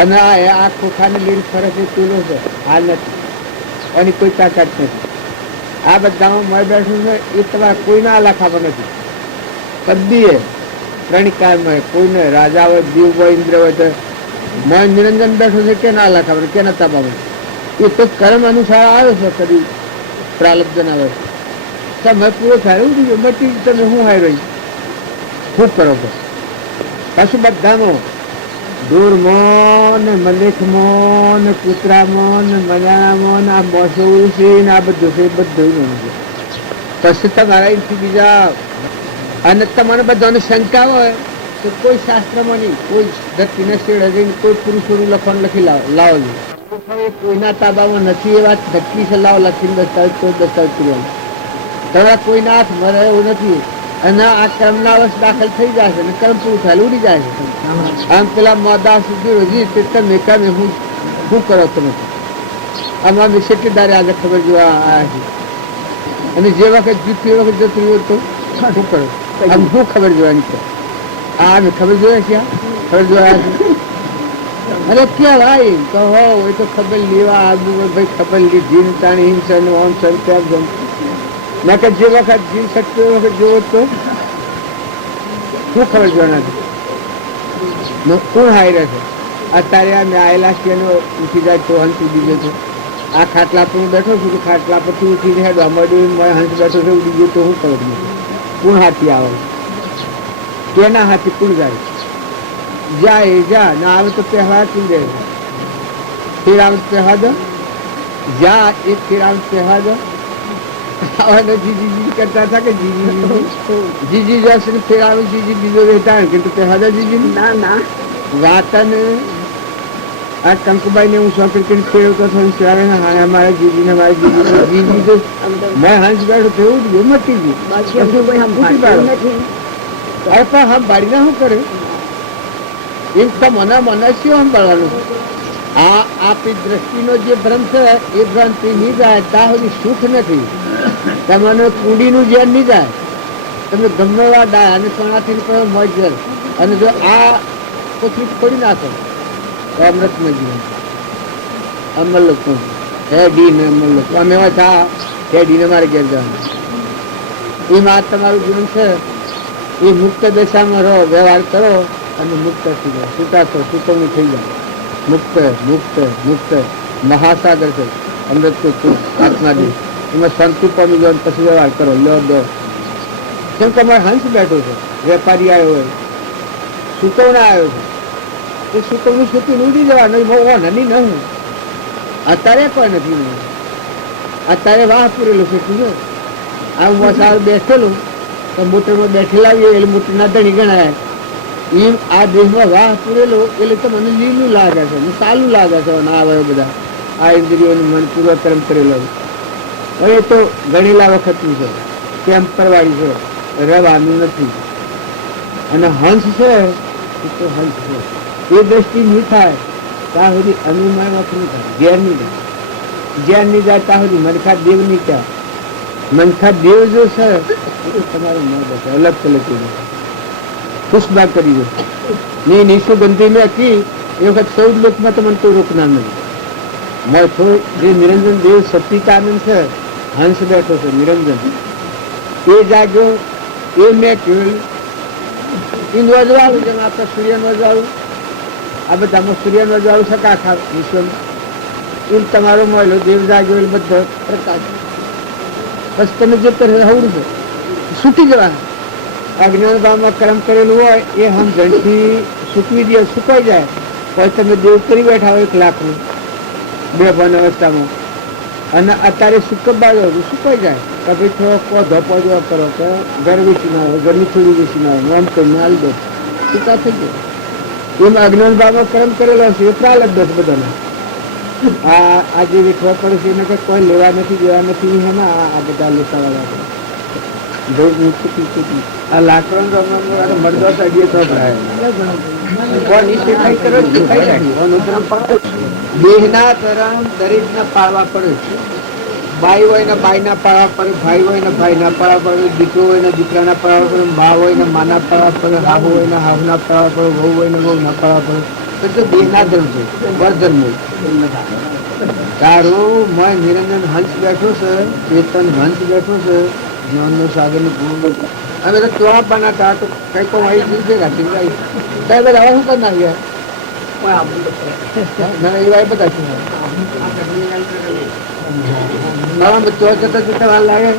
અને આ ખોખાને લઈને ફરે છે પેલો છે. આ નથી, એની કોઈ તાકાત નથી. આ બધામાં મળ બેઠું છે એ તમારે કોઈના આલા ખાવા નથી. કદી પ્રણિકારમાં કોઈને રાજા હોય, દીવ હોય, ઇન્દ્ર હોય તો મય નિરંજન બેઠું છે કેના આલા ખાવા કેના તાબામાં? એ તો કર્મ અનુસાર આવ્યો છે. કદી પ્રાલબ્ધ ના હોય સમય પૂરો થાય એવું થઈ મટી તમે શું હાઈ રહી ખૂબ કરો છો. પાછું બધામાં દૂરમાં ને મલેખમાં ને કૂતરામાં ને મજાનામાં ને આ મોસો છે ને આ બધું છે. બધું પછી તમારા અહીંથી બીજા અને તમારે બધાને શંકા હોય તો કોઈ શાસ્ત્રમાં નહીં, કોઈ ધરતીને શેડે જઈને કોઈ પુરુષોનું લખવાનું લખી લાવો છો. કોઈના તાબામાં નથી એ વાત નક્કી છે. લાવો લખીને દસ્તાવેજ કોઈ દસ્તાવેજ કરવાનું. તમારા કોઈના હાથ મરે એવું નથી. અને આ કર્મના વર્ષ દાખલ થઈ જાય છે અને કર્મ પૂરું થાય ઉડી જાય છે. આમ પેલા મોદા સુધી રોજી તમે કામે હું શું કરો તમે? આમાં મેં શેઠીદારે આજે ખબર જોવા આવ્યા છે. અને જે વખત જીતી એ વખત જતું રહ્યું તો શું કરો? આમ શું ખબર જોવાની છે? આ મેં ખબર જોયા છે, ખબર જોયા છે. અરે ક્યાં ભાઈ કહો એ તો ખબર લેવા આદુ ભાઈ ખબર લીધી ને તાણી હિંસન ઓમ સન ત્યાં જમ મેં કે જે વખત જીવ શકતો એ વખત જોવો તો શું ખબર જોવાના કોણ હાઈ રહે છે? અત્યારે આ મેં આવેલા છે એનો ઉઠી જાય તો હંસ ઉડી ગયો છે. આ ખાટલા પર હું બેઠો છું તો ખાટલા પરથી ઉઠી જાય ડોમડી હંસ બેઠો છે ઉડી ગયો તો શું ખબર? કોણ હાથી આવે? કેના હાથી કોણ જાય? જાય જા ના આવે તો પહેવા તું દે. ફેર આવે તો પહેવા દો. જા એક ફેર આવે પહેવા દો. આવાને જીજી કરતા હતા કે જીજી જશે ને ફેર આવે જીજી બીજો રહેતા કે તું પહેવા દો જીજી. ના ના વાતને આ ટંકુભાઈ ને હું ચોકડી કરીને ફેરવતો હતો ત્યારે અમારા જીજીને મારી જીજી તો મેં હંસ બેઠો થયું જ મટી ગયું અરે પણ હમ બાળીને શું કરે એમ તો મને શું સંભાળવાનું આ આપણી દ્રષ્ટિનો જે ભ્રમ છે એ ભ્રાંતિ નહીં જાય ત્યાં સુધી સુખ નથી તમને કુંડીનું જ્ઞાન નહીં જાય તમે ગમે એવા ડાય અને સોનાથી નીકળો મોજર અને જો આ કોથળી ખોડી નાખો તો અમૃતમય જીવન અમર લોકો હે ડી ને અમર લોકો અમે એવા થા હે ડીને મારે ઘેર જવાનું એમાં આ તમારું જીવન છે એ મુક્ત દશામાં રહો વ્યવહાર કરો અને મુક્ત થઈ જાઓ છૂટા છો ચૂકવણી થઈ જાય મુક્ત મુક્ત મુક્ત મહાસાગર છે અમૃત તો આત્માજી એમાં શાંતિ પામી જાઓ પછી વ્યવહાર કરો લો દો કેમ કે અમારે હંસ બેઠો છે વેપારી આવ્યો હોય સુકવણા આવ્યો છે એ સુકવણી સુકી ઉડી જવાનું નની નહીં અત્યારે કોઈ નથી અત્યારે વાહ પૂરેલું છે જો આ હું સાર બેસેલું તો મોટરમાં બેઠેલા આવીએ એટલે મોટરના ધણી ગણાય એમ આ દેહમાં વાહ પૂરેલો એટલે તો મને લીલું લાગે છે ને સારું લાગે છે ના આવે બધા આ ઇન્દ્રિયોનું મન પૂર્વકર્મ કરેલો હવે તો ગણેલા વખતનું છે ટેમ્પરવાળી છે રહેવાનું નથી અને હંસ છે એ તો હંસ છે એ દ્રષ્ટિ નહીં થાય ત્યાં સુધી અનુમાનમાંથી નહીં થાય ઘેર નહીં જાય જ્યાં નહીં જાય ત્યાં સુધી મનખા દેવ નહીં ત્યાં મનખા દેવ જો છે એ તમારું ન બસે અલગ ચલતી ખુશબા કરી દો નહીં નિશુગંધી મેં કી એ વખત 14 લોકમાં તો મને કોઈ રોકનાર નથી મેં જે નિરંજન દેવ સતીકાનંદ છે હંસ બેઠો છે નિરંજન એ જાગ્યો એ મેં કહ્યું ઇન્દ વજવાળું જેમ આપણે સૂર્યન વજવાળું આ બધામાં સૂર્યન વજવાળું છે આખા વિશ્વમાં એમ તમારો મળેલો દેવ જાગ્યો એટલે બધો પ્રકાશ બસ તમે જે હવડું છે છૂટી જવાના અજ્ઞાન ભાવમાં કર્મ કરેલું હોય એ હમ જણથી સૂકવી દે સુકાઈ જાય પછી તમે દેવ કરી બેઠા હોય 1 લાખનું બે ભાન અવસ્થામાં અને અત્યારે સુકવવા જાવ સુકાઈ જાય કે ભાઈ થોડો ધપો કરો કે ઘર વેચી ના હોય ઘરની થોડી વેચી ના હોય આમ કરીને આવી દો સુકા થઈ જાય એમાં અજ્ઞાન ભાવમાં કર્મ કરેલો હશે એ પ્રાલબ્ધ દોષ બધાને આ જે વેઠવા પડે છે એને કંઈ કોઈ લેવા નથી દેવા નથી એમાં આ બધા લેસાવાળા આ લાકડો મરદો દેહના ધર્મ દરેકને પાળવા પડે બાઈ હોય ને બાઈના પાળવા પડે ભાઈ હોય ને ભાઈના પાળવા પડે દીકરો હોય ને દીકરાના પાળવા પડે બા હોય ને માના પાળવા પડે હાબુ હોય ને હાવના પાળવા પડે વહુ હોય ને વહુના પાળવા પડે તો દેહના ધર્મ છે પરધર્મ તારું મેં નિરંજન હંસ બેઠો છે ચેતન હંસ બેઠો છે જીવનનો સાગરનું પૂર્ણ અમે તો ચોળા પાના હતા તો કઈ કોઈ આવી દીધી રાખી સાહેબ બધા હવે શું કરી નાખ્યા ના એ બધા છે તો જતા જતા વાર લાગે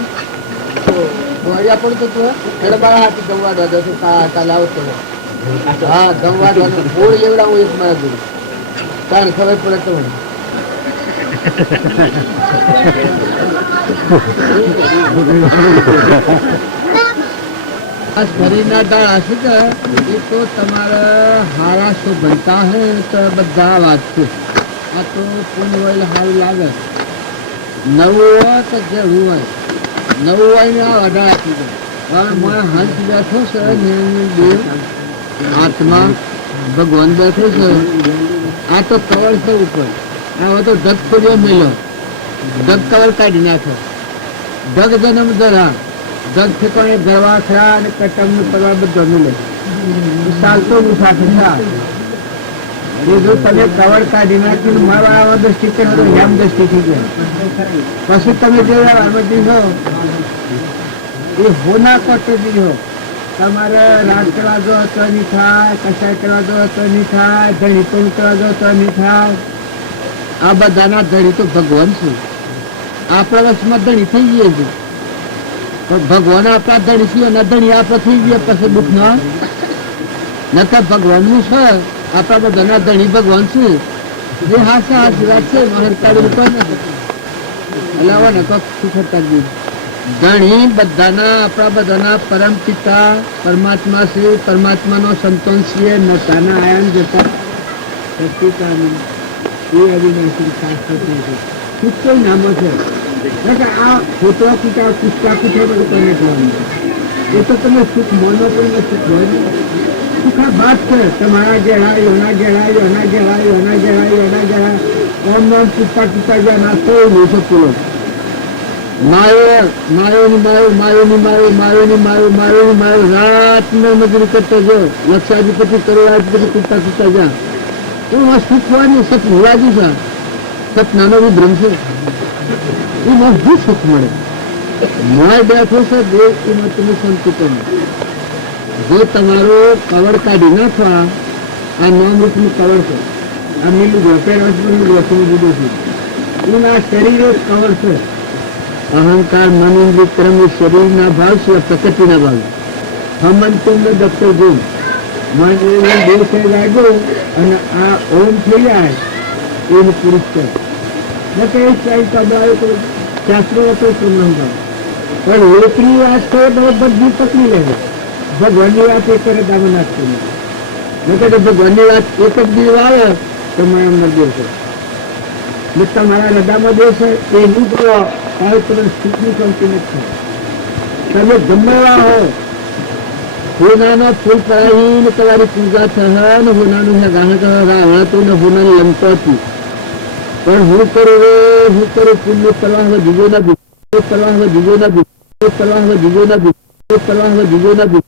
દોડ્યા પણ તો તું એટલે મારા હાથી ગમવાડવા દો તો કાલે આવતો હા ગમવાડવાનું ફૂળ એવડા હું એક મારા જોડું તારે ખબર પડે તો શરીરના દાણા શું છે એ તો તમારા હારા શું બનતા હોય તો બધા વાત છે આ તો પૂન હોય સારું લાગે નવું હોય તો જેવું હોય નવું હોય ને આ અઢાર આપી દે હવે મને હંસ બેઠો છે દેવ આત્મા ભગવાન બેઠો છે આ તો કવર છે ઉપર હવે તો ઢગ પડ્યો મેલો ઢગ કવર કાઢી નાખો ઢગ જન્મ ધરા ઢગ ઠેકાણે ગરવા ખરા અને કટમનું પરવાર બધો મિલે ચાલતો મુસાફર જો તમે કવર કાઢી નાખીને મારા આવા દ્રષ્ટિ કરો હેમ દ્રષ્ટિ થઈ ગયા પછી તમે જે આમાંથી હો એ હોના કટોટી હો તમારે રાગ કરવા જો તો નહીં થાય કસાય કરવા જો તો નહીં થાય ધણી પણ કરવા જો તો નહીં થાય આ બધાના ધણી તો ભગવાન છે આપણા વશમાં ધણી થઈ જઈએ છે તો ભગવાન આપણા ધણી છીએ અને ધણી આપણે થઈ ગયા પછી દુઃખ ના નકર ભગવાનનું છે આપણા બધાના ધણી ભગવાન છે જે હાસે હાસી વાત છે મહરકાળી કોઈ નથી એટલે આવે ને કોક સુખતા જ ધણી બધાના આપણા બધાના પરમ પિતા પરમાત્મા છે પરમાત્માનો સંતોષ છીએ નતાના આયન જતા સચિતાનંદ એ અવિનાશી શાસ્ત્ર છે. સુખ કોઈ નામ છે એટલે આ ખોટવા પીટા પૂછતા પૂછે બધું તમે કહેવાનું એ તો તમે સુખ માનો પણ સુખ હોય ને. સુખ આ વાત છે તમારા ઘેર આવ્યો એના ઘેર આવ્યો એના ઘેર આવ્યો એના ઘેર આવ્યો એના ઘેર આવ્યો ઓમ નામ પૂછતા પૂછતા ગયા નાસ્તો લોસો પૂરો માયો રાતના મજૂરી કરતા જો લક્ષાધિપતિ કરોડાધિપતિ કૂદતા કૂદતા જા એમાં સુખ હોય ને સત મુરાદી છે સત નાનો બી ભ્રમ છે એમાં શું સુખ મળે મોય બેઠો છે દેશ એમાં તમે શાંતિ કરો. જો તમારો કવર કાઢી નાખવા આ નામરૂપનું કવર છે આ મિલું ગોપેરાજનું ગોપનું જુદું છે એના શરીર એક કવર છે. અહંકાર મન ઇન્દ્રિય કર્મ એ શરીરના ભાવ છે પ્રકૃતિના ભાવ. હમન ચંદ્ર દફતર જોઉં મન એવું દેશ લાગ્યો અને આ ઓમ થઈ જાય એવું પુરુષ છે ન કે કઈ કબાયો તો શાસ્ત્રો હતો પ્રમાણ પણ લોકની વાત કરે તો બધી પકડી લે ભગવાનની વાત એક કરે દામ નાખતું ન કે ભગવાનની વાત એક જ દિવસ આવે તો મારા મંદિર છે ને તમારા હૃદયમાં જે છે એ નહીં કરો ત્યારે તમે સુખની શાંતિ નથી. તમે ગમેવા હો હોનાનો ફૂલ પડાવીને તમારી પૂજા થશે ને હોનાનું ગાહક રાવણાતું ને હોનાની લંતો હતી પણ હું કરું પુણ્ય પ્રવાહ દીવો ના દીવો પ્રવાહ દીવો ના દીવો પ્રવાહ દીવો ના દીવો પ્રવાહ દીવો ના દીવો